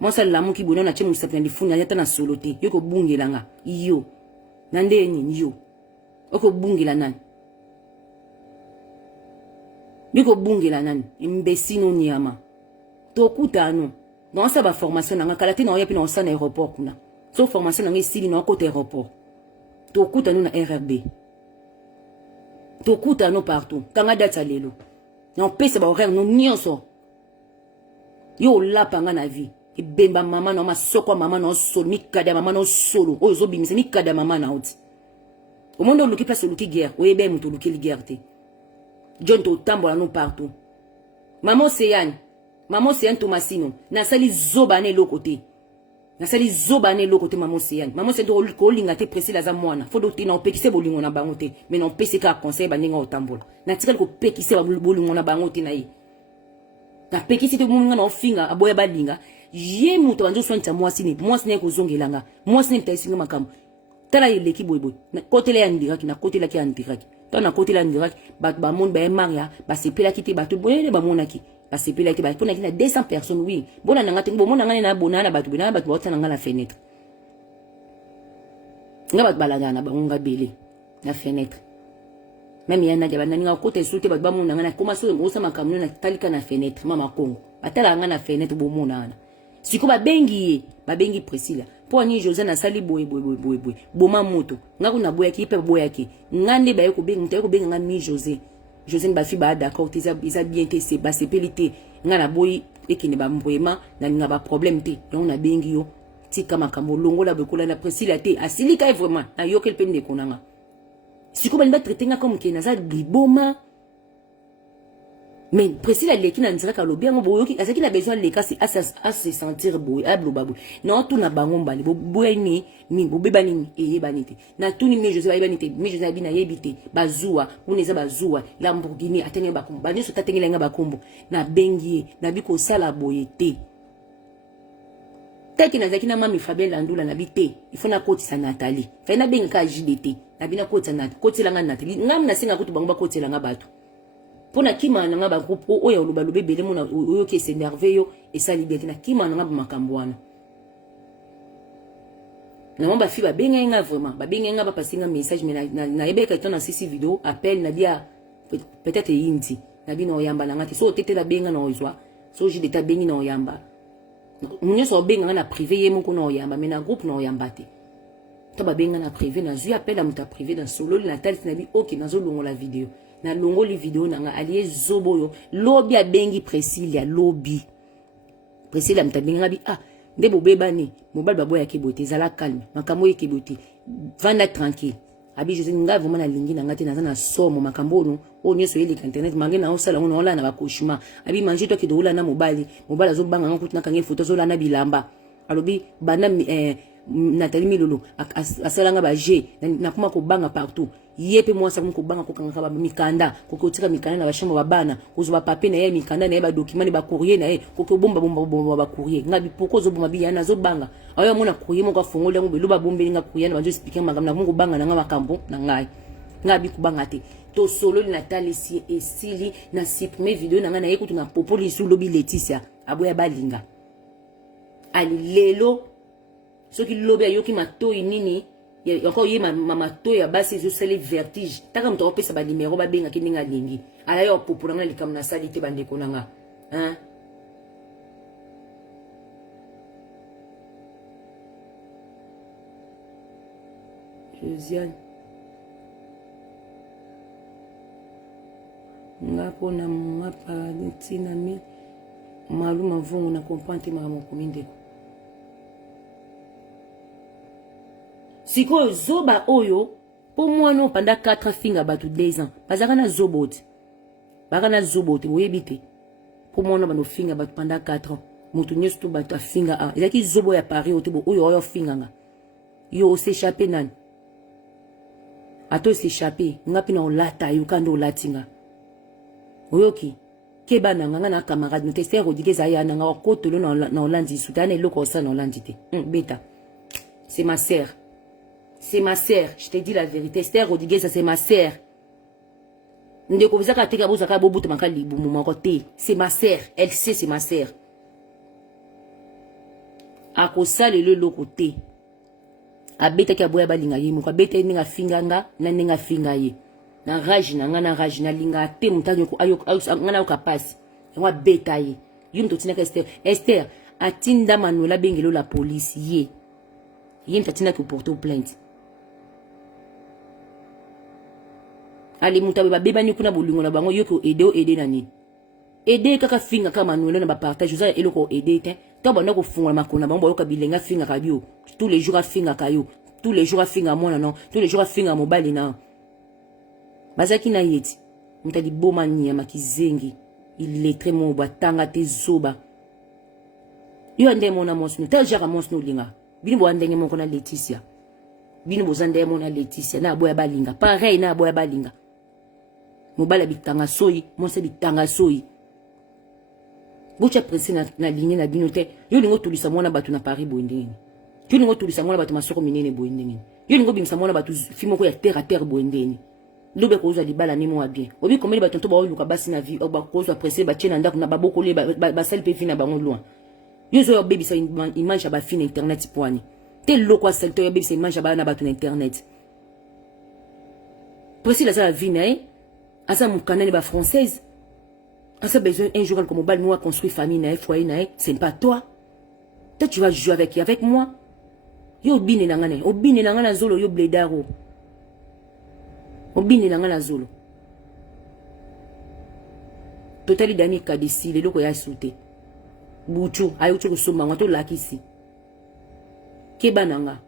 moi ça la muki bono na chemu sapia ndifuna yata na solote yo ko bungela nga yo na ndeni yo ko bungela nani yo ko bungela nani imbesino nyama to kutano dans sa formation na kalati na yapi na osana aéroport kuna so formation na ngisili na côté aéroport to kuta na RRB to kuta no partout kanga data lelo na pesa ba horaire no nyonso yo la panga na vie e bemba mama na masoko mama na solo mikada mama na solo o zo bimisa mikada mama na out o mondo luki place luki guerre o ebe muto luki guerre te John to tambola no partout maman Seyane Maman Seyane Thomasino na sali zobane lo côté na sali zobane lo côté maman Seyane to ko linga te pressé za mwana fo do te na opekise bolingo na bango te mais non pese ka conseil baninga otambola na tikali ko pekise bolingo na bango te na yi na pekise te munga na ofinga aboya balinga ye muto banjo swanta mwasi ne ko zongelanga mwasi ne taisinga makamo tala yeleki boyboy na côté la ndiraki na côté la ki ndiraki to na côté la ndiraki ba monde ba maria ba sepela ki te ba to boye ba monaki parce que là pour na 200 personnes oui bona nanga tingo bona ngana na bona na batu bina batu bota na la fenêtre nga batu balanga na bango bele na fenêtre même yana ja bana nga côté soute batu ba mona ngana koma so ngosa makamno na talika na fenêtre mama kongo batala nga na fenêtre bo mona na siko ba bengi Priscilla po ni José na sali boy boma moto nga kuna boya ki pe boya ki ngande ba yeko bengi nga mi José ba fi ba d'accord ils a bien été c'est ba sepelité nga na boy ekine ba mbwema na nga ba problème te donc na bengi yo tika makambo longo la bekola na Priscilla te asilika vraiment na yo kel pende konanga siko ba traiter nga comme ke na za liboma mais Priscilla leki na ndira ka lobi ngo boyoki azaki na besoin leka c'est à se sentir boy ablo babu non tout na bango mbali boy ni bobeba ni eyebanite na tuni mi José bayebanite mi José abina yebite bazua uneza bazua Lamborghini atenge bakombo bani so tatengela nga bakombo na bengi na biko sala boyete teki na zaki na mami Fabien Landula na bite il faut na koti sa Nathalie fa na benga ka JDT na bina koti na koti la nga Nathalie ngam na singa kutu bango ba koti la nga batu pona kima na nga ba groupe oyo luba lube bele mona oyo ke se merveilleux et ça liberté na kima na nga ba makambo wana na mamba fi ba benga nga vraiment ba benga nga ba passer un message mais na ebeka tona sisi vidéo appel na dia peut-être yinti na bino yamba na ngati so tete la benga na ozwa so je deta bengi na yamba munyo so benga na privé yemo ko na yamba mais na groupe na yamba te to ba benga na privé na zu appel à muta privé dans solo na tali na bi OK na zo longo la vidéo na longo li vidéo na nga alié zoboyo lobby a bengi Priscilla lobby Priscilla mtabenga bi ndebo bebani mobile babo ya kibote zala calme makambo ya kibote vanda tranquille abi je nga vraiment na lingi na ngati na somo makambo no o nyeso ile internet mange na osala ono ola na bakoshima abi manje to kidoula na mobile zo banga nga kutina kange photo zo la na bilamba alobi bana Nathalie Milolo asalanga ba G na kuma ko banga partout yepe moi ça ko banga ko kanga ba mikanda ko tika mikanda na ba chambre ba bana ko zo ba papier na ye mikanda na ye ba document ba courrier na ye ko bomba ba courrier ngabi poko zo bomba bi yana zo banga ayo mona courrier mo ka fongola ngo belo ba bombe nga courrier na ba zo expliquer magam na ko banga na nga makambo na ngai ngabi ku banga te to solo Nathalie si esili na supprimer video na nga na ye ko tuna popo li su lobi Laetitia aboya balinga ali lelo soki lobi ayoki matoi nini encore ye matoi ya basi zo sele vertige taka mto opesa ba numéro ba benga kininga lingi ala yo populanga likam na sali te bande konanga hein Josiane ngapo na mapa ntina mi maluma vungu na comprendre mama komindeko siko zoba oyo po mwana panda 4 finga batu 2 ans bazaka na zoboti baka na zoboti oyebite po mwana bano finga batu panda 4 ans mutu nyesu to batu finga a ezaki zobo ya Paris otibo oyo finga nga yo s'échapper nani ato s'échapper ngapi na olata yo kando olatinga oyoki keba na nganga na camarade no tester Rodriguez aya na nga kotolo na Hollande Soudan eloko sa na Hollande te beta c'est ma sœur. C'est ma sœur, je te dis la vérité. Esther Rodriguez, ça c'est ma sœur. C'est ma sœur, elle sait c'est ma sœur. A kosa le côté. A beta ki aboya balinga ye moko beta ninga finganga na ninga finga ye. Na rage na ngana rage na linga te mutanyo ko ayo ngana ko passe. Ngwa beta ye. Yum to tina ka Esther. Esther atinda Manuela bengelo la police ye. Yim tatina ko porter plainte. Ali mutabe ba beba ni kuna bolingo na bango yoko aider nani aider kaka finga kama Manuela na ba partage za eloko aider te to banda ko funga makona bango yoka bilenga finga kabio tous les jours a finga kayo tous les jours a finga mwana non tous les jours a finga mobali na bazaki na yeti mutali boma nya makizengi il est très mo batanga te zoba yo ande mona monsno ta jara monsno linga bini bo ande nyemo kona Laetitia bini bo zande mona Laetitia na boya balinga pareil na boya balinga mobala bitanga soyi monse bitanga soyi bocha prince na ligne na binote yo lingo tulisa mwana batu na Paris boendeni yo lingo tulisa mwana batu masoko minene boendeni yo lingo bimisa mwana batu fimo ko ya terre à terre boendeni lobe ko za libala ni mo bien obi komeli batu to ba oluka basi na vie ba ko zo prince ba tchena ndako na baboko le ba sel pe fina bango loin yo zo baby sa image ba fina internet poani te loko a secteur baby sa image ba na batu na internet précis la vie na asa mukana ba française asa besoin un jour comme bal nous a construit famille na foyer na c'est pas toi tu vas jouer avec moi yo bine na ngana obine na ngana zolo yo bledaro obine na ngana zolo totali dami kadisi lelo ko ya souté buchu ayo to kusoma ngato lakisi keba nanga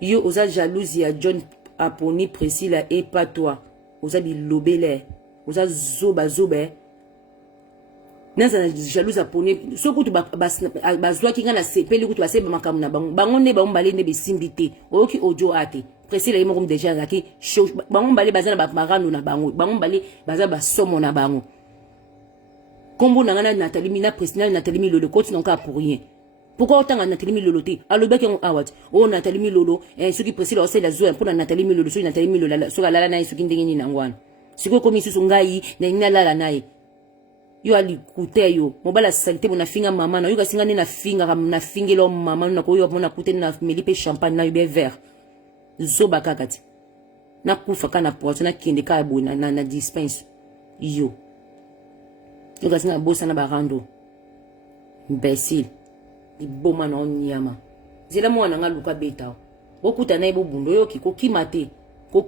yo oza jalousie ya John Aponi Priscilla et pas toi oza bilobele oza zoba naza jalouse Aponi soko tu bazwa ki ngana sepeli kutu baseba makamu na bango ne bambale ne besimbite oki audio ate Priscilla yemo comme déjà zaki bango mbale bazana ba marano na bango mbale baza ba somo na bango kombo na ngana Nathalie Mina Priscilla Nathalie Milolo koti non ka pour rien. Pourquoi autant Nathalie Milolo te alobaki on awat oh Nathalie Milolo ce qui Priscilla aussi la zoa pour Nathalie Milolo so Nathalie Milolo so la la na suki ndenge ni nangwana siko komi susu ngai na ina la nae yo ali kuteyo mobala salite mona finga mama na yo kasinga na finga kam na fingelo mama na ko yo mona kute na melipe champagne na yo be vert zoba kakati na kufa kana porte na kinde ka bona na dispense yo kasinga bosa na barando imbécile iboma na onyama zela mwana nga luka beta okuta na ibo bundo yoki ko kimate po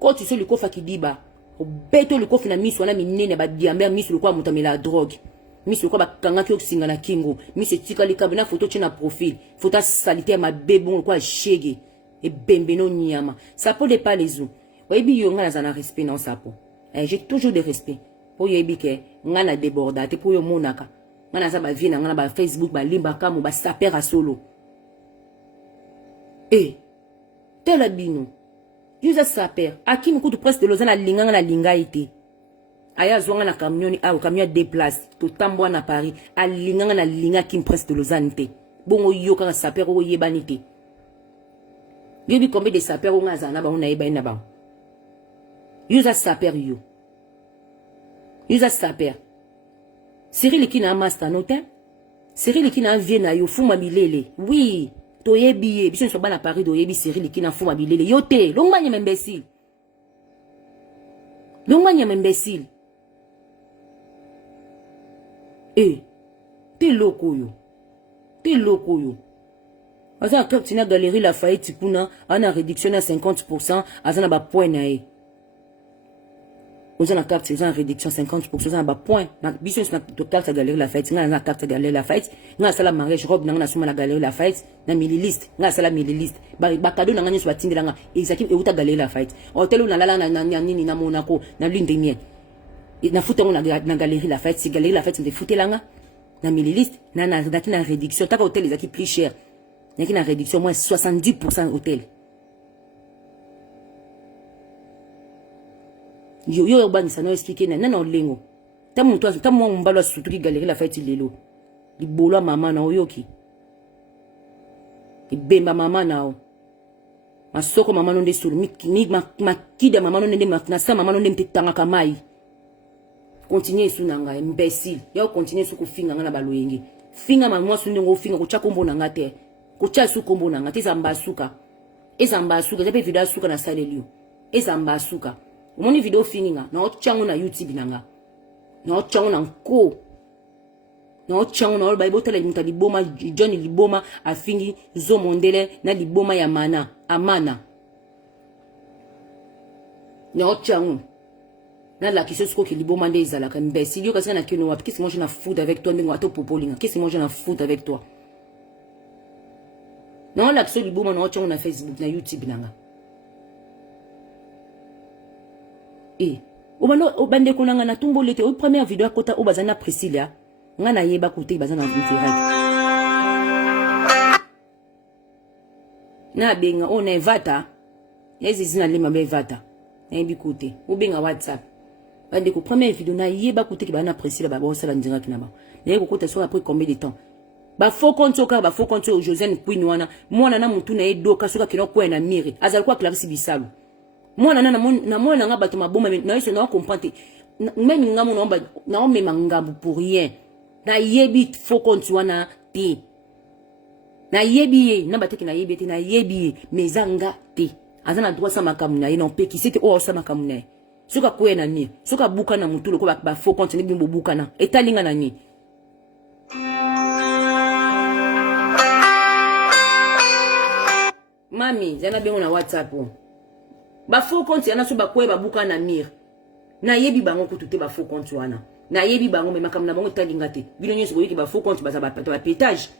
ko ti so likofa kidiba o beto likofa na miso na minene ba diambe miso likofa mutamela drogue miso likofa bakanga ki okisinga na kingo miso tika likabe na photo na profil photo salitaire ma bébon likofa shege et bembe no nyama ça peut pas les ou oyebi yo nga naza na respect na osapo j'ai toujours de respect po yebi ke nga na déborda te po yo monaka nga naza ba vie na nga na ba Facebook ba limbaka mo ba saper a solo tela bino yuza saper akimi kutu presque de lozana linga nga na linga ite aya zonga na camion camion déplace to tambwa na Paris alinga nga na linga kim presque de lozane te bongo yo ka saper o yebani te yebi combien de saper nga za na ba ona yeba na ba yuza saper yo yuza saper Cyril qui na master note Cyril qui na vie na yo fuma bilele oui to yebi biso so bana Paris do yebi Cyril qui na fuma bilele yo te longmanya imbécile te loko yo aza carte na galerie Lafayette kuna ana réduction à 50% azana ba point na e oza na carte eza na réduction 50% na ba point na biso na total sa galerie Lafayette nga na carte galerie Lafayette nga sala mariage robe na nga na suma na galerie Lafayette na milliliste nga sala milliliste ba cadeau na nga nyeso batindela nga ezaki euta galerie Lafayette hotel na lala na nini na Monaco na lune de miel na futa na galerie Lafayette si galerie Lafayette de futela nga na milliliste na réduction taka hotel ezaki plus cher na réduction moins 70% hôtel yo banisa no expliquer na olengo tamu mbalo surtout ki galerie Lafayette lelo libolo mama na oyoki ibemba mama nao masoko mama no ndesuru ni makida mama no ndende na sa mama no ndende tanga kamai continuer su nanga imbécile yo continuer su kufinga ngana baloyenge finga mamwa su ndenge ofinga ko chakombo nanga te ko cha su kombo nanga te zamba suka zape video suka na salelio ezamba suka umoni video fininga na ochangu na YouTube nanga na ochangu na nko na ochangu na olba ibotela imuta liboma John liboma afingi zo mondele na liboma ya mana amana na ochangu na la question ce que liboma nde ezalaka imbécile yo kasi na kino wapi qu'est-ce que moi je na foot avec toi ndingo ato popolinga qu'est-ce que moi je na foot avec toi na la question liboma na ochangu na Facebook na YouTube nanga obande konanga na tumbo lete o première vidéo akota o bazana Priscilla nga na yeba kote bazana direct na benga on evata yezi zina lima be vata na bi kote o benga WhatsApp bande ko première vidéo na yeba kote ki bana Priscilla ba bo sala direct na ba na yeko kote so après combien de temps ba faux compte au Josiane Queen wana mwana na mutu na edoka soka kino ko na mire azali kwa Clarisse Bisalu mwana na mwana nga bato maboma na yeso na comprendre même nga mo na mema ngambu pour rien na yebi faux compte wana te na yebi na bateki na yebi te na yebi mezanga te azana droit sa makamu na ye non pe ki c'était o sa makamu na soka ko na ni soka buka na mutu ko ba faux compte ni bimbo buka na etalinga na ni mami zana bengo na WhatsApp ba faux compte yana so ba kweba buka na mire na yebi bango kutute ba faux compte wana na yebi bango mema kamna bango talinga te bino nyeso boyiki ba faux compte baza ba pétage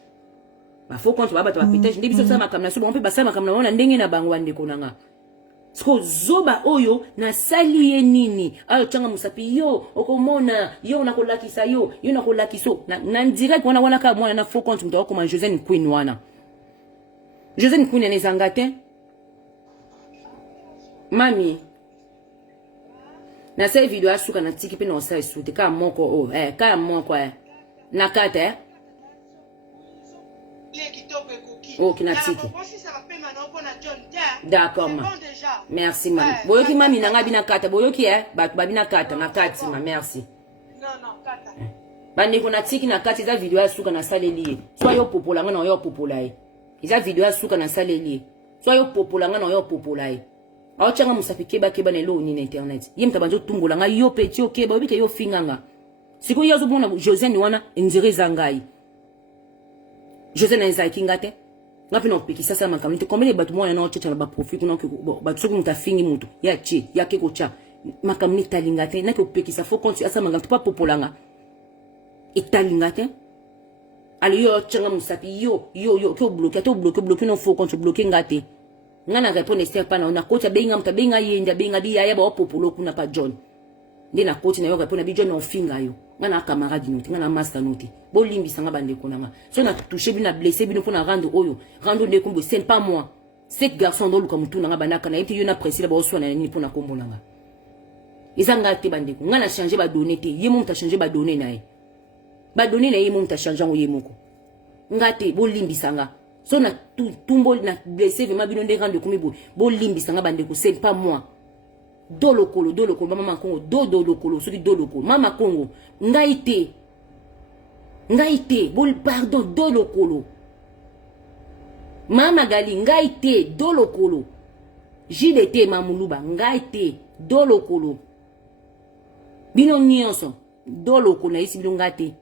ba faux compte ba pétage ndi biso sama kamna so bon pe ba sama kamna wana ndenge na bango wande konanga sko zoba oyo na sali ye nini ayo changa musapi yo okomona yo na kolakisa yo na kolakiso na direct wana ka mwana na faux compte mto koma Josiane Queen wana Josiane Queen ne zangate mami na sai video asuka na tiki pe na osai sute ka moko ka moko na kata kina tiki d'accord ma merci mami boyoki mami na ngabi na kata boyoki bato babi na kata na kati ma merci non kata bande ko na tiki na kati za video asuka na saleli so yo popola nga na yo popola eza video asuka na saleli so yo popola nga na yo popola aochanga musapi keba na elo ni na internet yemta banjo tumbola nga yo peti okeba obike yo finganga siko yazo bona Josiane wana nzire zangai Josiane nzaki ngate ngapi na opiki sasa makamite komele batu mwana na ochecha ba profit kuna ko batu soko mutafingi mutu ya chi ya keko cha makamite talingate na ko opiki sa fo konti asa manga pa popolanga italingate ali yo changa musapi yo ko bloquer no fo konti bloquer ngate ngana répondre c'est pas na koti benga mtabenga yenda benga bi ya ba popolo kuna pa John ndi na koti na yo répondre bi John na ofinga yo ngana camarade nuti ngana master nuti bo limbisa nga bande konanga so na toucher bi na blessé bi no pona rendre oyo rendre ne kombo c'est pas moi cet garçon do luka mutuna nga banaka na eti yo na précis ba oswa na nini pona kombo nanga izanga te bande ko ngana changer ba données te yemo mta changer ba données na ye ba données na yemo mta changer ngo yemoko ngate bo limbisa nga so na tumbo na blessé vraiment bino nde rendre komi bo limbisa nga bande ko c'est pas moi do lokolo mama Congo do lokolo soki do lokolo mama Congo ngaite bol pardon do lokolo mama gali ngaite do lokolo jilete mamuluba ngaite do lokolo bino nyonso do lokolo na isi bino ngate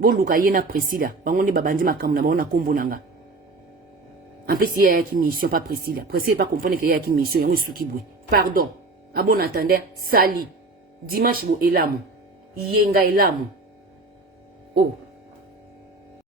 bo luka yena Priscilla bango nde babandi makambo na bona kombo nanga en plus il y a qui mission pas Priscilla pas comprendre qu'il y a qui mission yango suki bwe pardon a bon entendeur sali dimanche bo elamu yenga elamu oh